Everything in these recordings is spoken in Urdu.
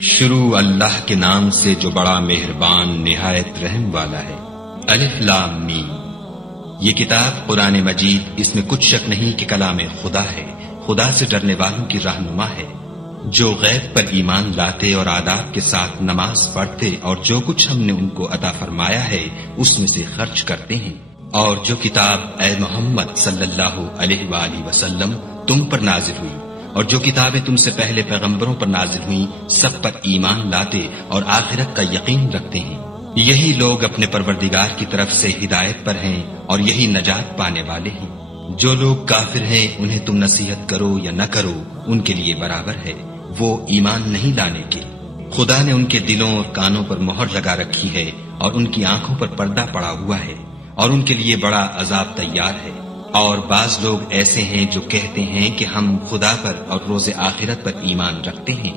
شروع اللہ کے نام سے جو بڑا مہربان نہایت رحم والا ہے۔ الف لام میم۔ یہ کتاب قرآن مجید، اس میں کچھ شک نہیں کہ کلام خدا ہے، خدا سے ڈرنے والوں کی رہنما ہے، جو غیب پر ایمان لاتے اور آداب کے ساتھ نماز پڑھتے اور جو کچھ ہم نے ان کو عطا فرمایا ہے اس میں سے خرچ کرتے ہیں، اور جو کتاب اے محمد صلی اللہ علیہ وآلہ وسلم تم پر نازل ہوئی اور جو کتابیں تم سے پہلے پیغمبروں پر نازل ہوئیں سب پر ایمان لاتے اور آخرت کا یقین رکھتے ہیں، یہی لوگ اپنے پروردگار کی طرف سے ہدایت پر ہیں اور یہی نجات پانے والے ہیں۔ جو لوگ کافر ہیں انہیں تم نصیحت کرو یا نہ کرو ان کے لیے برابر ہے، وہ ایمان نہیں لانے کے۔ خدا نے ان کے دلوں اور کانوں پر مہر لگا رکھی ہے اور ان کی آنکھوں پر پردہ پڑا ہوا ہے اور ان کے لیے بڑا عذاب تیار ہے۔ اور بعض لوگ ایسے ہیں جو کہتے ہیں کہ ہم خدا پر اور روز آخرت پر ایمان رکھتے ہیں،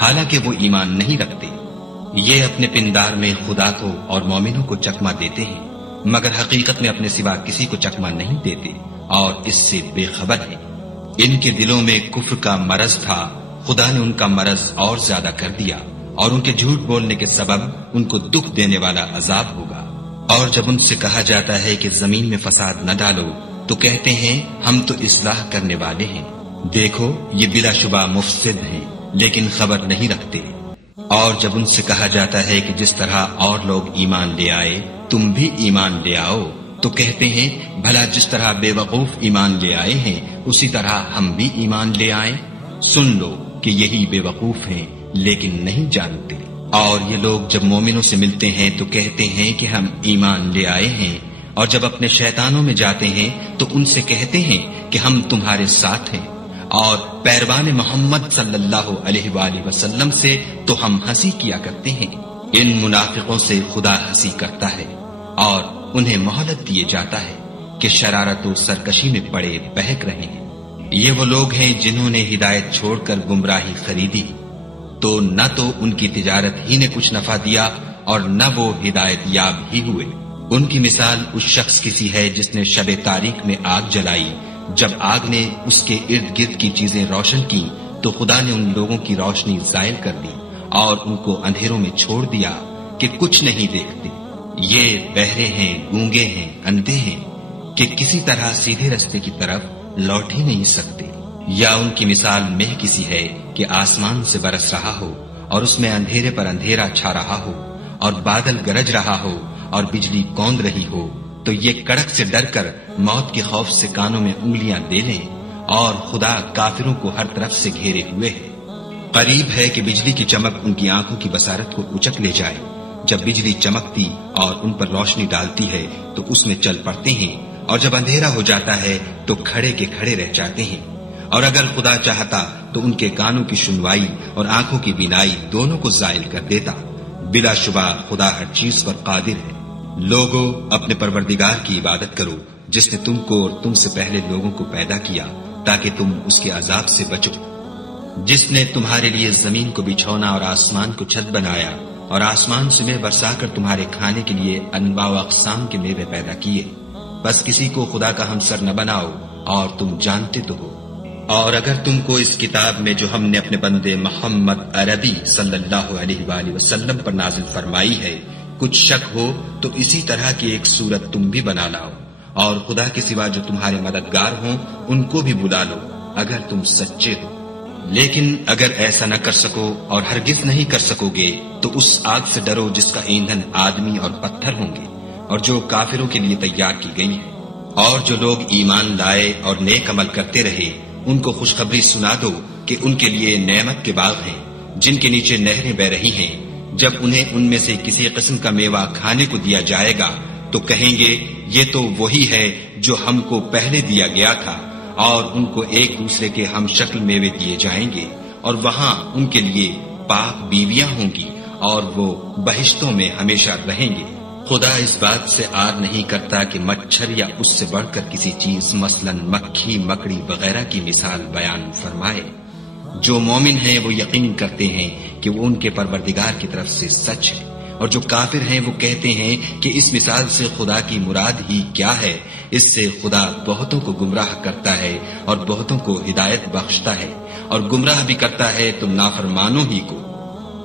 حالانکہ وہ ایمان نہیں رکھتے۔ یہ اپنے پندار میں خدا کو اور مومنوں کو چکمہ دیتے ہیں، مگر حقیقت میں اپنے سوا کسی کو چکمہ نہیں دیتے اور اس سے بے خبر ہیں۔ ان کے دلوں میں کفر کا مرض تھا، خدا نے ان کا مرض اور زیادہ کر دیا اور ان کے جھوٹ بولنے کے سبب ان کو دکھ دینے والا عذاب ہوگا۔ اور جب ان سے کہا جاتا ہے کہ زمین میں فساد نہ ڈالو تو کہتے ہیں ہم تو اصلاح کرنے والے ہیں، دیکھو یہ بلا شبہ مفسد ہیں لیکن خبر نہیں رکھتے۔ اور جب ان سے کہا جاتا ہے کہ جس طرح اور لوگ ایمان لے آئے تم بھی ایمان لے آؤ تو کہتے ہیں بھلا جس طرح بے وقوف ایمان لے آئے ہیں اسی طرح ہم بھی ایمان لے آئیں۔ سن لو کہ یہی بے وقوف ہیں لیکن نہیں جانتے۔ اور یہ لوگ جب مومنوں سے ملتے ہیں تو کہتے ہیں کہ ہم ایمان لے آئے ہیں، اور جب اپنے شیطانوں میں جاتے ہیں تو ان سے کہتے ہیں کہ ہم تمہارے ساتھ ہیں، اور پیروان محمد صلی اللہ علیہ وآلہ وسلم سے تو ہم ہنسی کیا کرتے ہیں۔ ان منافقوں سے خدا ہنسی کرتا ہے اور انہیں مہلت دیے جاتا ہے کہ شرارت و سرکشی میں پڑے بہک رہے ہیں۔ یہ وہ لوگ ہیں جنہوں نے ہدایت چھوڑ کر گمراہی خریدی، تو نہ تو ان کی تجارت ہی نے کچھ نفع دیا اور نہ وہ ہدایت یاب ہی ہوئے۔ ان کی مثال اس شخص کی سی ہے جس نے شب تاریک میں آگ جلائی، جب آگ نے اس کے ارد گرد کی چیزیں روشن کی تو خدا نے ان لوگوں کی روشنی زائل کر دی اور ان کو اندھیروں میں چھوڑ دیا کہ کچھ نہیں دیکھتے۔ یہ بہرے ہیں، گونگے ہیں، اندھے ہیں کہ کسی طرح سیدھے رستے کی طرف لوٹ ہی نہیں سکتے۔ یا ان کی مثال مہ کسی ہے کہ آسمان سے برس رہا ہو اور اس میں اندھیرے پر اندھیرا چھا رہا ہو اور بادل گرج رہا ہو اور بجلی کوند رہی ہو، تو یہ کڑک سے ڈر کر موت کے خوف سے کانوں میں انگلیاں دے لیں، اور خدا کافروں کو ہر طرف سے گھیرے ہوئے ہے۔ قریب ہے کہ بجلی کی چمک ان کی آنکھوں کی بصارت کو اچک لے جائے۔ جب بجلی چمکتی اور ان پر روشنی ڈالتی ہے تو اس میں چل پڑتے ہیں، اور جب اندھیرا ہو جاتا ہے تو کھڑے کے کھڑے رہ جاتے ہیں۔ اور اگر خدا چاہتا تو ان کے کانوں کی سنوائی اور آنکھوں کی بینائی دونوں کو زائل کر دیتا۔ بلا شبہ خدا ہر چیز پر قادر ہے۔ لوگو اپنے پروردگار کی عبادت کرو جس نے تم کو اور تم سے پہلے لوگوں کو پیدا کیا تاکہ تم اس کے عذاب سے بچو، جس نے تمہارے لیے زمین کو بچھونا اور آسمان کو چھت بنایا اور آسمان سے میوے برسا کر تمہارے کھانے کے لیے انواع و اقسام کے میوے پیدا کیے۔ بس کسی کو خدا کا ہمسر نہ بناؤ اور تم جانتے تو ہو۔ اور اگر تم کو اس کتاب میں جو ہم نے اپنے بندے محمد عربی صلی اللہ علیہ وآلہ وسلم پر نازل فرمائی ہے کچھ شک ہو تو اسی طرح کی ایک صورت تم بھی بنا لاؤ، اور خدا کے سوا جو تمہارے مددگار ہوں ان کو بھی بلا لو اگر تم سچے ہو۔ لیکن اگر ایسا نہ کر سکو اور ہرگز نہیں کر سکو گے تو اس آگ سے ڈرو جس کا ایندھن آدمی اور پتھر ہوں گے اور جو کافروں کے لیے تیار کی گئی ہے۔ اور جو لوگ ایمان لائے اور نیک عمل کرتے رہے ان کو خوشخبری سنا دو کہ ان کے لیے نعمت کے باغ ہیں جن کے نیچے نہریں بہ رہی ہیں۔ جب انہیں ان میں سے کسی قسم کا میوہ کھانے کو دیا جائے گا تو کہیں گے یہ تو وہی ہے جو ہم کو پہلے دیا گیا تھا، اور ان کو ایک دوسرے کے ہم شکل میوے دیے جائیں گے، اور وہاں ان کے لیے پاک بیویاں ہوں گی اور وہ بہشتوں میں ہمیشہ رہیں گے۔ خدا اس بات سے آر نہیں کرتا کہ مچھر یا اس سے بڑھ کر کسی چیز مثلاً مکھی، مکڑی وغیرہ کی مثال بیان فرمائے۔ جو مومن ہیں وہ یقین کرتے ہیں کہ وہ ان کے پروردگار کی طرف سے سچ ہے، اور جو کافر ہیں وہ کہتے ہیں کہ اس مثال سے خدا کی مراد ہی کیا ہے۔ اس سے خدا بہتوں کو گمراہ کرتا ہے اور بہتوں کو ہدایت بخشتا ہے، اور گمراہ بھی کرتا ہے تم نافرمانوں ہی کو۔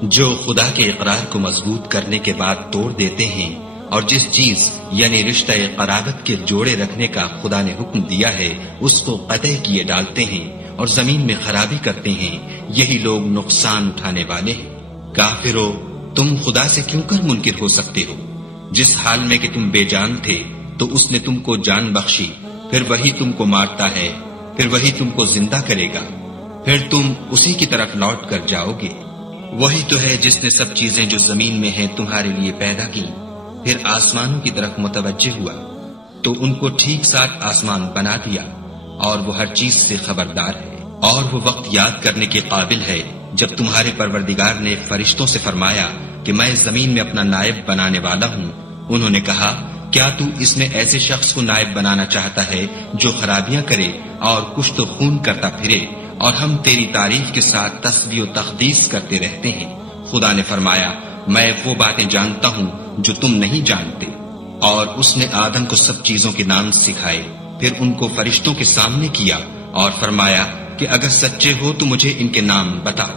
جو خدا کے اقرار کو مضبوط کرنے کے بعد توڑ دیتے ہیں اور جس چیز یعنی رشتہ قرابت کے جوڑے رکھنے کا خدا نے حکم دیا ہے اس کو قطع کیے ڈالتے ہیں اور زمین میں خرابی کرتے ہیں، یہی لوگ نقصان اٹھانے والے ہیں۔ کافرو، تم خدا سے کیوں کر منکر ہو سکتے ہو؟ جس حال میں کہ تم بے جان تھے تو اس نے تم کو جان بخشی، پھر وہی تم کو مارتا ہے، پھر وہی تم کو زندہ کرے گا، پھر تم اسی کی طرف لوٹ کر جاؤ گے۔ وہی تو ہے جس نے سب چیزیں جو زمین میں ہیں تمہارے لیے پیدا کی، پھر آسمانوں کی طرف متوجہ ہوا تو ان کو ٹھیک ساتھ آسمان بنا دیا، اور وہ ہر چیز سے خبردار ہے۔ اور وہ وقت یاد کرنے کے قابل ہے جب تمہارے پروردگار نے فرشتوں سے فرمایا کہ میں زمین میں اپنا نائب بنانے والا ہوں۔ انہوں نے کہا، کیا تو اس میں ایسے شخص کو نائب بنانا چاہتا ہے جو خرابیاں کرے اور کشت و خون کرتا پھرے، اور ہم تیری تعریف کے ساتھ تسبیح و تقدیس کرتے رہتے ہیں؟ خدا نے فرمایا، میں وہ باتیں جانتا ہوں جو تم نہیں جانتے۔ اور اس نے آدم کو سب چیزوں کے نام سکھائے، پھر ان کو فرشتوں کے سامنے کیا اور فرمایا کہ اگر سچے ہو تو مجھے ان کے نام بتاؤ۔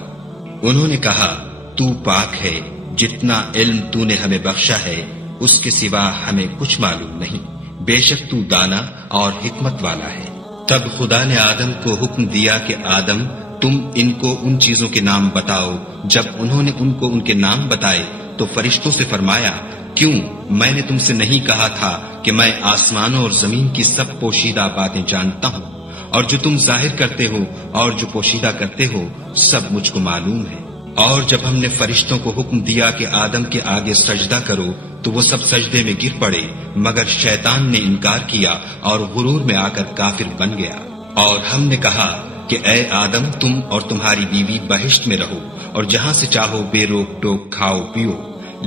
انہوں نے کہا، تو پاک ہے، جتنا علم تو نے ہمیں بخشا ہے اس کے سوا ہمیں کچھ معلوم نہیں، بے شک تو دانا اور حکمت والا ہے۔ تب خدا نے آدم کو حکم دیا کہ آدم، تم ان کو ان چیزوں کے نام بتاؤ۔ جب انہوں نے ان کو ان کے نام بتائے تو فرشتوں سے فرمایا، کیوں میں نے تم سے نہیں کہا تھا کہ میں آسمانوں اور زمین کی سب پوشیدہ باتیں جانتا ہوں، اور جو تم ظاہر کرتے ہو اور جو پوشیدہ کرتے ہو سب مجھ کو معلوم ہے۔ اور جب ہم نے فرشتوں کو حکم دیا کہ آدم کے آگے سجدہ کرو تو وہ سب سجدے میں گر پڑے، مگر شیطان نے انکار کیا اور غرور میں آ کر کافر بن گیا۔ اور ہم نے کہا کہ اے آدم، تم اور تمہاری بیوی بہشت میں رہو اور جہاں سے چاہو بے روک ٹوک کھاؤ پیو،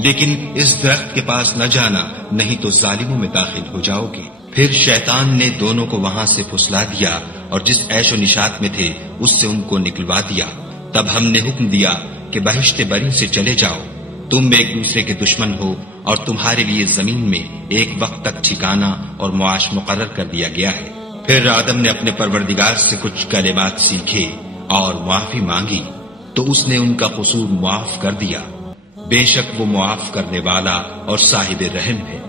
لیکن اس درخت کے پاس نہ جانا، نہیں تو ظالموں میں داخل ہو جاؤ گے۔ پھر شیطان نے دونوں کو وہاں سے پھسلا دیا اور جس عیش و نشاط میں تھے اس سے ان کو نکلوا دیا۔ تب ہم نے حکم دیا کہ بہشت بری سے چلے جاؤ، تم ایک دوسرے کے دشمن ہو اور تمہارے لیے زمین میں ایک وقت تک ٹھکانہ اور معاش مقرر کر دیا گیا ہے۔ پھر آدم نے اپنے پروردگار سے کچھ کلمات سیکھے اور معافی مانگی تو اس نے ان کا قصور معاف کر دیا، بے شک وہ معاف کرنے والا اور صاحب رحم ہے۔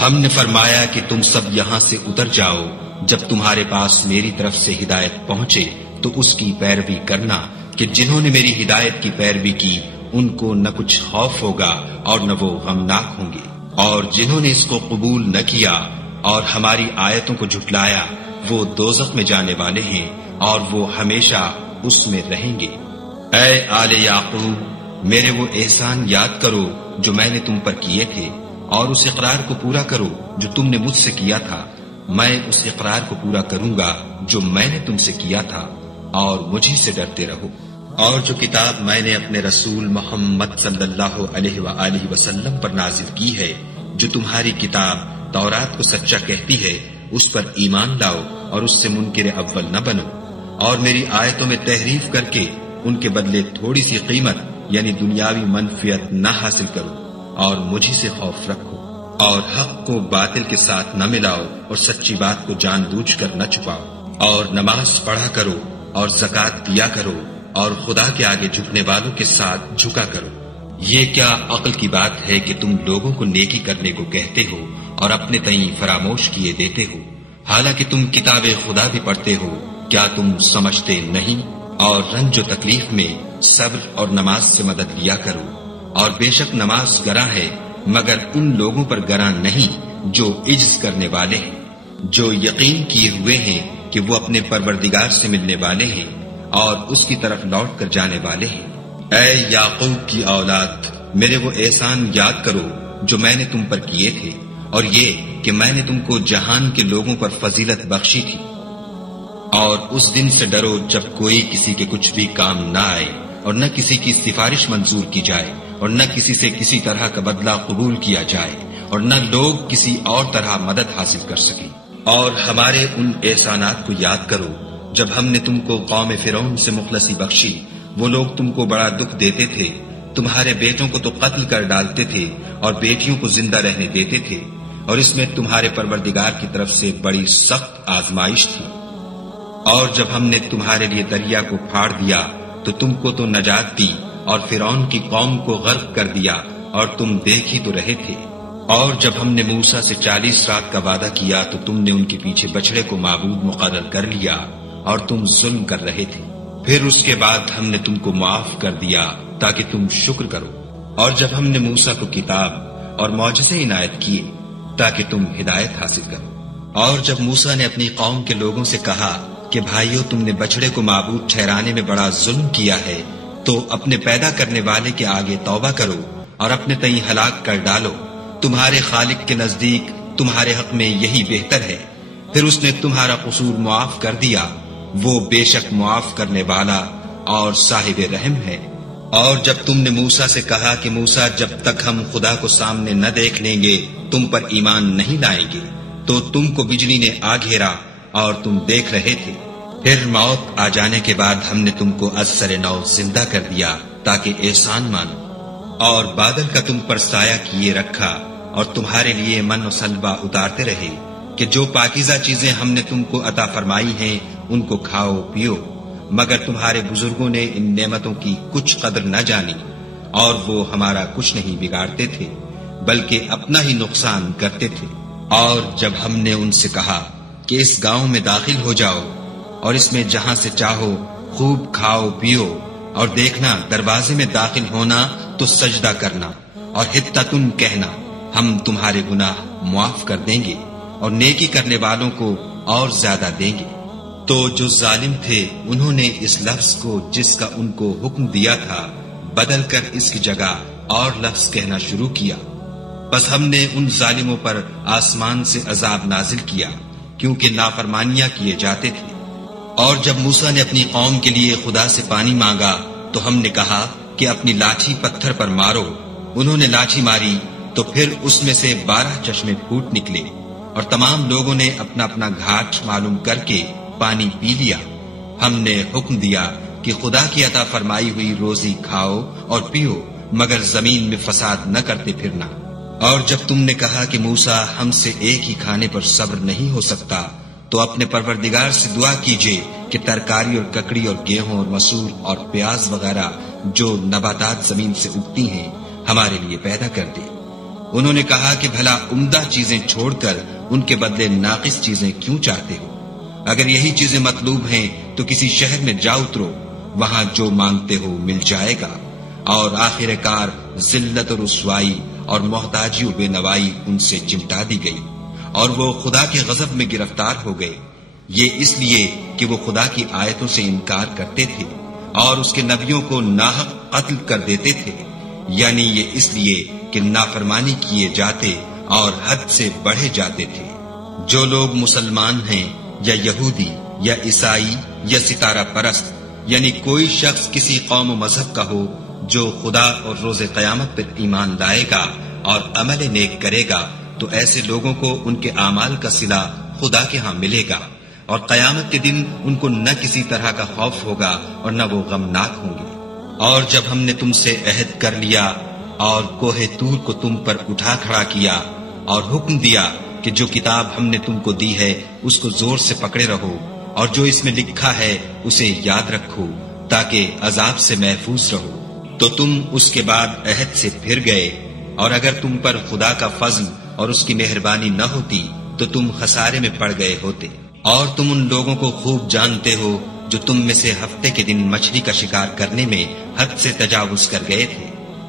ہم نے فرمایا کہ تم سب یہاں سے اتر جاؤ، جب تمہارے پاس میری طرف سے ہدایت پہنچے تو اس کی پیروی کرنا، کہ جنہوں نے میری ہدایت کی پیروی کی ان کو نہ کچھ خوف ہوگا اور نہ وہ غمناک ہوں گے، اور جنہوں نے اس کو قبول نہ کیا اور ہماری آیتوں کو جھٹلایا وہ دوزخ میں جانے والے ہیں اور وہ ہمیشہ اس میں رہیں گے۔ اے آل یعقوب، میرے وہ احسان یاد کرو جو میں نے تم پر کیے تھے، اور اس اقرار کو پورا کرو جو تم نے مجھ سے کیا تھا۔ میں اس اقرار کو پورا کروں گا جو میں نے تم سے کیا تھا، اور مجھے سے ڈرتے رہو۔ اور جو کتاب میں نے اپنے رسول محمد صلی اللہ علیہ وآلہ وسلم پر نازل کی ہے، جو تمہاری کتاب تورات کو سچا کہتی ہے، اس پر ایمان لاؤ اور اس سے منکر اول نہ بنو، اور میری آیتوں میں تحریف کر کے ان کے بدلے تھوڑی سی قیمت یعنی دنیاوی منفعت نہ حاصل کرو، اور مجھے سے خوف رکھو، اور حق کو باطل کے ساتھ نہ ملاؤ اور سچی بات کو جان بوجھ کر نہ چھپاؤ، اور نماز پڑھا کرو اور زکوٰۃ دیا کرو، اور خدا کے آگے جھکنے والوں کے ساتھ جھکا کرو۔ یہ کیا عقل کی بات ہے کہ تم لوگوں کو نیکی کرنے کو کہتے ہو اور اپنے تئیں فراموش کیے دیتے ہو، حالانکہ تم کتاب خدا بھی پڑھتے ہو؟ کیا تم سمجھتے نہیں؟ اور رنج و تکلیف میں صبر اور نماز سے مدد لیا کرو، اور بے شک نماز گراں ہے مگر ان لوگوں پر گراں نہیں جو عجز کرنے والے ہیں، جو یقین کیے ہوئے ہیں کہ وہ اپنے پروردگار سے ملنے والے ہیں اور اس کی طرف لوٹ کر جانے والے ہیں۔ اے یعقوب کی اولاد، میرے وہ احسان یاد کرو جو میں نے تم پر کیے تھے، اور یہ کہ میں نے تم کو جہان کے لوگوں پر فضیلت بخشی تھی۔ اور اس دن سے ڈرو جب کوئی کسی کے کچھ بھی کام نہ آئے، اور نہ کسی کی سفارش منظور کی جائے، اور نہ کسی سے کسی طرح کا بدلہ قبول کیا جائے، اور نہ لوگ کسی اور طرح مدد حاصل کر سکیں۔ اور ہمارے ان احسانات کو یاد کرو جب ہم نے تم کو قوم فرعون سے مخلصی بخشی۔ وہ لوگ تم کو بڑا دکھ دیتے تھے، تمہارے بیٹوں کو تو قتل کر ڈالتے تھے اور بیٹیوں کو زندہ رہنے دیتے تھے، اور اس میں تمہارے پروردگار کی طرف سے بڑی سخت آزمائش تھی۔ اور جب ہم نے تمہارے لیے دریا کو پھاڑ دیا تو تم کو تو نجات دی، اور فرعون کی قوم کو غرق کر دیا اور تم دیکھ ہی تو رہے تھے۔ اور جب ہم نے موسیٰ سے 40 رات کا وعدہ کیا تو تم نے ان کے پیچھے بچڑے کو معبود مقرر کر لیا اور تم ظلم کر رہے تھے۔ پھر اس کے بعد ہم نے تم کو معاف کر دیا تاکہ تم شکر کرو۔ اور جب ہم نے موسیٰ کو کتاب اور معجزے عنایت کیے تاکہ تم ہدایت حاصل کرو۔ اور جب موسیٰ نے اپنی قوم کے لوگوں سے کہا کہ بھائیو، تم نے بچڑے کو معبود ٹھہرانے میں بڑا ظلم کیا ہے، تو اپنے پیدا کرنے والے کے آگے توبہ کرو اور اپنے تئیں ہلاک کر ڈالو۔ تمہارے خالق کے نزدیک تمہارے حق میں یہی بہتر ہے۔ پھر اس نے تمہارا قصور معاف کر دیا، وہ بے شک معاف کرنے والا اور صاحب رحم ہے۔ اور جب تم نے موسیٰ سے کہا کہ موسیٰ، جب تک ہم خدا کو سامنے نہ دیکھ لیں گے تم پر ایمان نہیں لائیں گے، تو تم کو بجلی نے آ گھیرا اور تم دیکھ رہے تھے۔ پھر موت آ جانے کے بعد ہم نے تم کو از سر نو زندہ کر دیا تاکہ احسان مانو، اور بادل کا تم پر سایہ کیے رکھا اور تمہارے لیے من و سلوہ اتارتے رہے کہ جو پاکیزہ چیزیں ہم نے تم کو عطا فرمائی ہیں ان کو کھاؤ پیو، مگر تمہارے بزرگوں نے ان نعمتوں کی کچھ قدر نہ جانی اور وہ ہمارا کچھ نہیں بگاڑتے تھے بلکہ اپنا ہی نقصان کرتے تھے۔ اور جب ہم نے ان سے کہا کہ اس گاؤں میں داخل ہو جاؤ اور اس میں جہاں سے چاہو خوب کھاؤ پیو، اور دیکھنا دروازے میں داخل ہونا تو سجدہ کرنا اور حطتن کہنا، ہم تمہارے گناہ معاف کر دیں گے اور نیکی کرنے والوں کو اور زیادہ دیں گے۔ تو جو ظالم تھے انہوں نے اس لفظ کو جس کا ان کو حکم دیا تھا بدل کر اس کی جگہ اور لفظ کہنا شروع کیا، بس ہم نے ان ظالموں پر آسمان سے عذاب نازل کیا کیونکہ نافرمانیاں کیے جاتے تھے۔ اور جب موسیٰ نے اپنی قوم کے لیے خدا سے پانی مانگا تو ہم نے کہا کہ اپنی لاٹھی پتھر پر مارو۔ انہوں نے لاٹھی ماری تو پھر اس میں سے 12 چشمے پھوٹ نکلے اور تمام لوگوں نے اپنا اپنا گھاٹ معلوم کر کے پانی پی لیا۔ ہم نے حکم دیا کہ خدا کی عطا فرمائی ہوئی روزی کھاؤ اور پیو، مگر زمین میں فساد نہ کرتے پھرنا۔ اور جب تم نے کہا کہ موسیٰ، ہم سے ایک ہی کھانے پر صبر نہیں ہو سکتا، تو اپنے پروردگار سے دعا کیجئے کہ ترکاری اور ککڑی اور گیہوں اور مسور اور پیاز وغیرہ جو نباتات زمین سے اگتی ہیں ہمارے لیے پیدا کر دے۔ انہوں نے کہا کہ بھلا عمدہ چیزیں چھوڑ کر ان کے بدلے ناقص چیزیں کیوں چاہتے ہو؟ اگر یہی چیزیں مطلوب ہیں تو کسی شہر میں جا اترو، وہاں جو مانگتے ہو مل جائے گا۔ اور آخر کار ذلت اور رسوائی اور محتاجی و بے نوائی ان سے چمٹا دی گئی، اور وہ خدا کے غضب میں گرفتار ہو گئے۔ یہ اس لیے کہ وہ خدا کی آیتوں سے انکار کرتے تھے اور اس کے نبیوں کو ناحق قتل کر دیتے تھے، یعنی یہ اس لیے کہ نافرمانی کیے جاتے اور حد سے بڑھے جاتے تھے۔ جو لوگ مسلمان ہیں یا یہودی یا عیسائی یا ستارہ پرست، یعنی کوئی شخص کسی قوم و مذہب کا ہو، جو خدا اور روز قیامت پر ایمان لائے گا اور عمل نیک کرے گا، تو ایسے لوگوں کو ان کے اعمال کا صلہ خدا کے ہاں ملے گا، اور قیامت کے دن ان کو نہ کسی طرح کا خوف ہوگا اور نہ وہ غمناک ہوں گے۔ اور جب ہم نے تم سے عہد کر لیا اور کوہ طور کو تم پر اٹھا کھڑا کیا اور حکم دیا کہ جو کتاب ہم نے تم کو دی ہے اس کو زور سے پکڑے رہو، اور جو اس میں لکھا ہے اسے یاد رکھو تاکہ عذاب سے محفوظ رہو، تو تم اس کے بعد عہد سے پھر گئے، اور اگر تم پر خدا کا فضل اور اس کی مہربانی نہ ہوتی تو تم خسارے میں پڑ گئے ہوتے۔ اور تم ان لوگوں کو خوب جانتے ہو جو تم میں سے ہفتے کے دن مچھلی کا شکار کرنے میں حد سے تجاوز کر گئے تھے،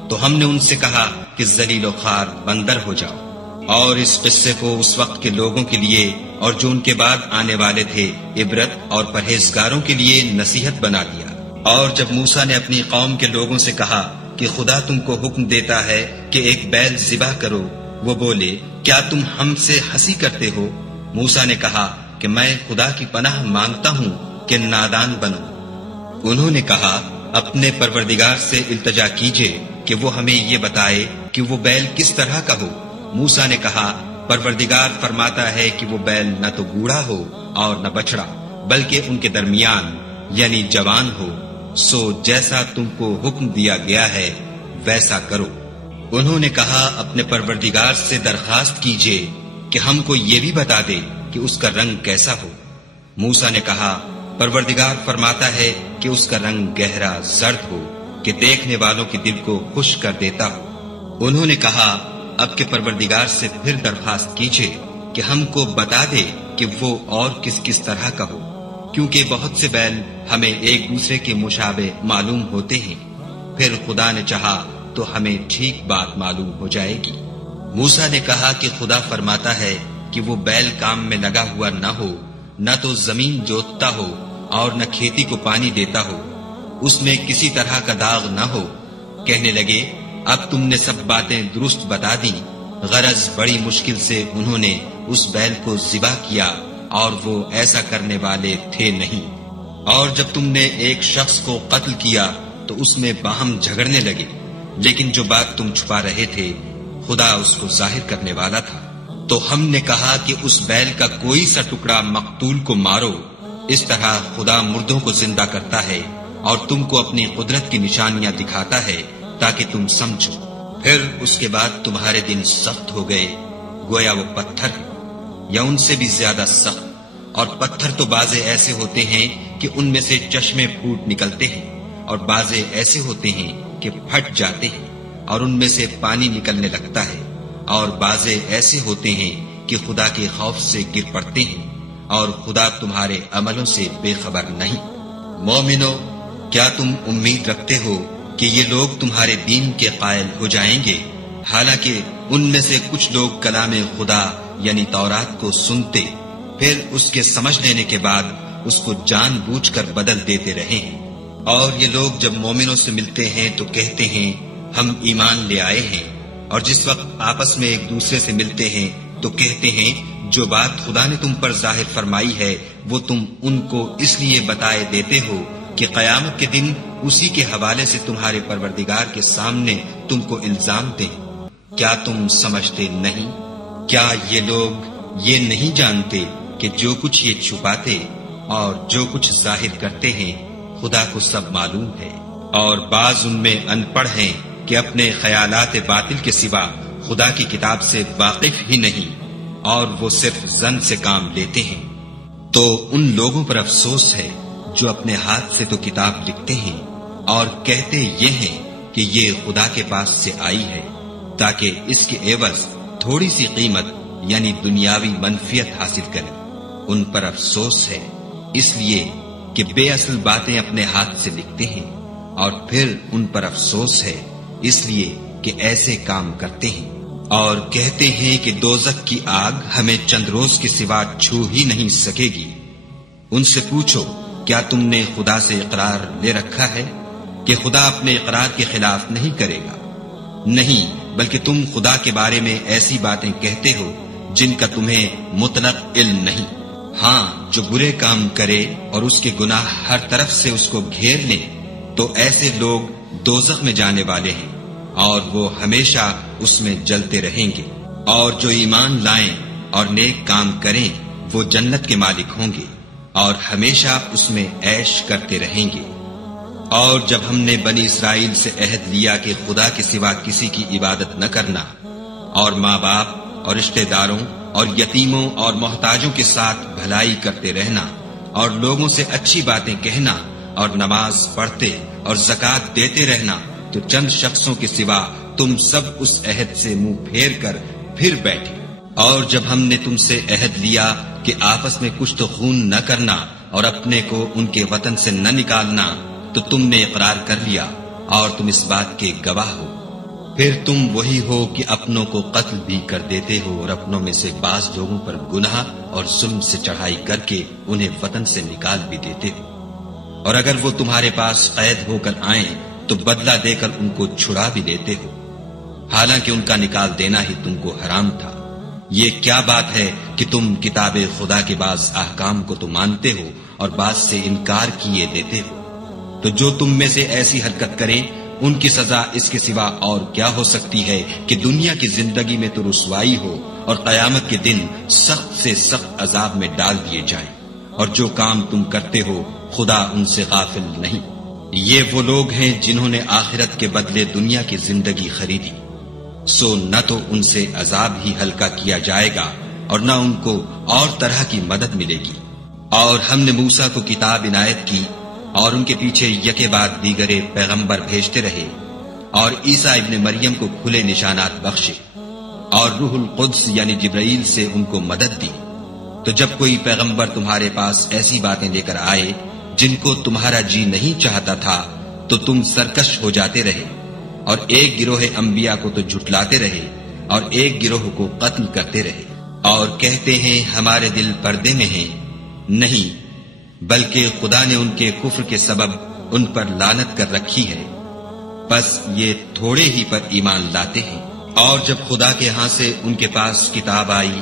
تو ہم نے ان سے کہا کہ ذلیل و خوار بندر ہو جاؤ۔ اور اس قصے کو اس وقت کے لوگوں کے لیے اور جو ان کے بعد آنے والے تھے عبرت اور پرہیزگاروں کے لیے نصیحت بنا دیا۔ اور جب موسیٰ نے اپنی قوم کے لوگوں سے کہا کہ خدا تم کو حکم دیتا ہے کہ ایک بیل ذبح کرو، وہ بولے، کیا تم ہم سے ہنسی کرتے ہو؟ موسیٰ نے کہا کہ میں خدا کی پناہ مانگتا ہوں کہ نادان بنوں۔ انہوں نے کہا، اپنے پروردگار سے التجا کیجئے کہ وہ ہمیں یہ بتائے کہ وہ بیل کس طرح کا ہو۔ موسیٰ نے کہا، پروردگار فرماتا ہے کہ وہ بیل نہ تو گوڑا ہو اور نہ بچڑا، بلکہ ان کے درمیان یعنی جوان ہو، سو جیسا تم کو حکم دیا گیا ہے ویسا کرو۔ انہوں نے کہا، اپنے پروردگار سے درخواست کیجئے کہ ہم کو یہ بھی بتا دے کہ اس کا رنگ کیسا ہو۔ موسیٰ نے کہا، پروردگار فرماتا ہے کہ اس کا رنگ گہرا زرد ہو، کہ دیکھنے والوں کے دل کو خوش کر دیتا ہو۔ انہوں نے کہا اب کے پروردگار سے پھر درخواست کیجئے کہ ہم کو بتا دے کہ وہ اور کس کس طرح کا ہو، کیونکہ بہت سے بیل ہمیں ایک دوسرے کے مشابہ معلوم ہوتے ہیں، پھر خدا نے چاہا تو ہمیں ٹھیک بات معلوم ہو جائے گی۔ موسیٰ نے کہا کہ خدا فرماتا ہے کہ وہ بیل کام میں لگا ہوا نہ ہو، نہ تو زمین جوتتا ہو اور نہ کھیتی کو پانی دیتا ہو، اس میں کسی طرح کا داغ نہ ہو۔ کہنے لگے اب تم نے سب باتیں درست بتا دیں۔ غرض بڑی مشکل سے انہوں نے اس بیل کو ذبح کیا اور وہ ایسا کرنے والے تھے نہیں۔ اور جب تم نے ایک شخص کو قتل کیا تو اس میں باہم جھگڑنے لگے، لیکن جو بات تم چھپا رہے تھے خدا اس کو ظاہر کرنے والا تھا۔ تو ہم نے کہا کہ اس بیل کا کوئی سا ٹکڑا مقتول کو مارو، اس طرح خدا مردوں کو زندہ کرتا ہے اور تم کو اپنی قدرت کی نشانیاں دکھاتا ہے تاکہ تم سمجھو۔ پھر اس کے بعد تمہارے دن سخت ہو گئے، گویا وہ پتھر ہے یا ان سے بھی زیادہ سخت، اور پتھر تو بعضے ایسے ہوتے ہیں کہ ان میں سے چشمے پھوٹ نکلتے ہیں، اور بعضے ایسے ہوتے ہیں کہ پھٹ جاتے ہیں اور ان میں سے پانی نکلنے لگتا ہے، اور بعضے ایسے ہوتے ہیں کہ خدا کے خوف سے گر پڑتے ہیں، اور خدا تمہارے عملوں سے بے خبر نہیں۔ مومنو، کیا تم امید رکھتے ہو کہ یہ لوگ تمہارے دین کے قائل ہو جائیں گے؟ حالانکہ ان میں سے کچھ لوگ کلام خدا یعنی تورات کو سنتے، پھر اس کے سمجھ لینے کے بعد اس کو جان بوجھ کر بدل دیتے رہے ہیں۔ اور یہ لوگ جب مومنوں سے ملتے ہیں تو کہتے ہیں ہم ایمان لے آئے ہیں، اور جس وقت آپس میں ایک دوسرے سے ملتے ہیں تو کہتے ہیں جو بات خدا نے تم پر ظاہر فرمائی ہے وہ تم ان کو اس لیے بتائے دیتے ہو کہ قیامت کے دن اسی کے حوالے سے تمہارے پروردگار کے سامنے تم کو الزام دیں۔ کیا تم سمجھتے نہیں؟ کیا یہ لوگ یہ نہیں جانتے کہ جو کچھ یہ چھپاتے اور جو کچھ ظاہر کرتے ہیں خدا کو سب معلوم ہے؟ اور بعض ان میں ان پڑھ ہیں کہ اپنے خیالات باطل کے سوا خدا کی کتاب سے واقف ہی نہیں، اور وہ صرف ظن سے کام لیتے ہیں۔ تو ان لوگوں پر افسوس ہے جو اپنے ہاتھ سے تو کتاب لکھتے ہیں اور کہتے یہ ہیں کہ یہ خدا کے پاس سے آئی ہے، تاکہ اس کے عوض تھوڑی سی قیمت یعنی دنیاوی منفیت حاصل کریں۔ ان پر افسوس ہے اس لیے کہ بے اصل باتیں اپنے ہاتھ سے لکھتے ہیں، اور پھر ان پر افسوس ہے اس لیے کہ ایسے کام کرتے ہیں، اور کہتے ہیں کہ دوزخ کی آگ ہمیں چند روز کے سوا چھو ہی نہیں سکے گی۔ ان سے پوچھو کیا تم نے خدا سے اقرار لے رکھا ہے کہ خدا اپنے اقرار کے خلاف نہیں کرے گا؟ نہیں، بلکہ تم خدا کے بارے میں ایسی باتیں کہتے ہو جن کا تمہیں مطلق علم نہیں۔ ہاں، جو برے کام کرے اور اس کے گناہ ہر طرف سے اس کو گھیر لیں تو ایسے لوگ دوزخ میں جانے والے ہیں اور وہ ہمیشہ اس میں جلتے رہیں گے، اور جو ایمان لائیں اور نیک کام کریں وہ جنت کے مالک ہوں گے اور ہمیشہ اس میں عیش کرتے رہیں گے۔ اور جب ہم نے بنی اسرائیل سے عہد لیا کہ خدا کے سوا کسی کی عبادت نہ کرنا، اور ماں باپ اور رشتہ داروں اور یتیموں اور محتاجوں کے ساتھ بھلائی کرتے رہنا اور لوگوں سے اچھی باتیں کہنا اور نماز پڑھتے اور زکوٰۃ دیتے رہنا، تو چند شخصوں کے سوا تم سب اس عہد سے منہ پھیر کر پھر بیٹھے۔ اور جب ہم نے تم سے عہد لیا کہ آپس میں کچھ تو خون نہ کرنا اور اپنے کو ان کے وطن سے نہ نکالنا، تو تم نے اقرار کر لیا اور تم اس بات کے گواہ ہو۔ پھر تم وہی ہو کہ اپنوں کو قتل بھی کر دیتے ہو اور اپنوں میں سے بعض لوگوں پر گناہ اور ظلم سے چڑھائی کر کے انہیں وطن سے نکال بھی دیتے ہو، اور اگر وہ تمہارے پاس قید ہو کر آئیں تو بدلہ دے کر ان کو چھڑا بھی دیتے ہو، حالانکہ ان کا نکال دینا ہی تم کو حرام تھا۔ یہ کیا بات ہے کہ تم کتاب خدا کے بعض احکام کو تو مانتے ہو اور بعض سے انکار کیے دیتے ہو؟ تو جو تم میں سے ایسی حرکت کریں ان کی سزا اس کے سوا اور کیا ہو سکتی ہے کہ دنیا کی زندگی میں تو رسوائی ہو اور قیامت کے دن سخت سے سخت عذاب میں ڈال دیے جائیں، اور جو کام تم کرتے ہو خدا ان سے غافل نہیں۔ یہ وہ لوگ ہیں جنہوں نے آخرت کے بدلے دنیا کی زندگی خریدی، سو نہ تو ان سے عذاب ہی ہلکا کیا جائے گا اور نہ ان کو اور طرح کی مدد ملے گی۔ اور ہم نے موسیٰ کو کتاب عنایت کی اور ان کے پیچھے یکے بعد دیگرے پیغمبر بھیجتے رہے، اور عیسیٰ ابن مریم کو کھلے نشانات بخشے، اور روح القدس یعنی جبرائیل سے ان کو مدد دی۔ تو جب کوئی پیغمبر تمہارے پاس ایسی باتیں لے کر آئے جن کو تمہارا جی نہیں چاہتا تھا تو تم سرکش ہو جاتے رہے، اور ایک گروہ انبیاء کو تو جھٹلاتے رہے اور ایک گروہ کو قتل کرتے رہے، اور کہتے ہیں ہمارے دل پردے میں ہیں، نہیں بلکہ خدا نے ان کے کفر کے سبب ان پر لعنت کر رکھی ہے، بس یہ تھوڑے ہی پر ایمان لاتے ہیں۔ اور جب خدا کے ہاں سے ان کے پاس کتاب آئی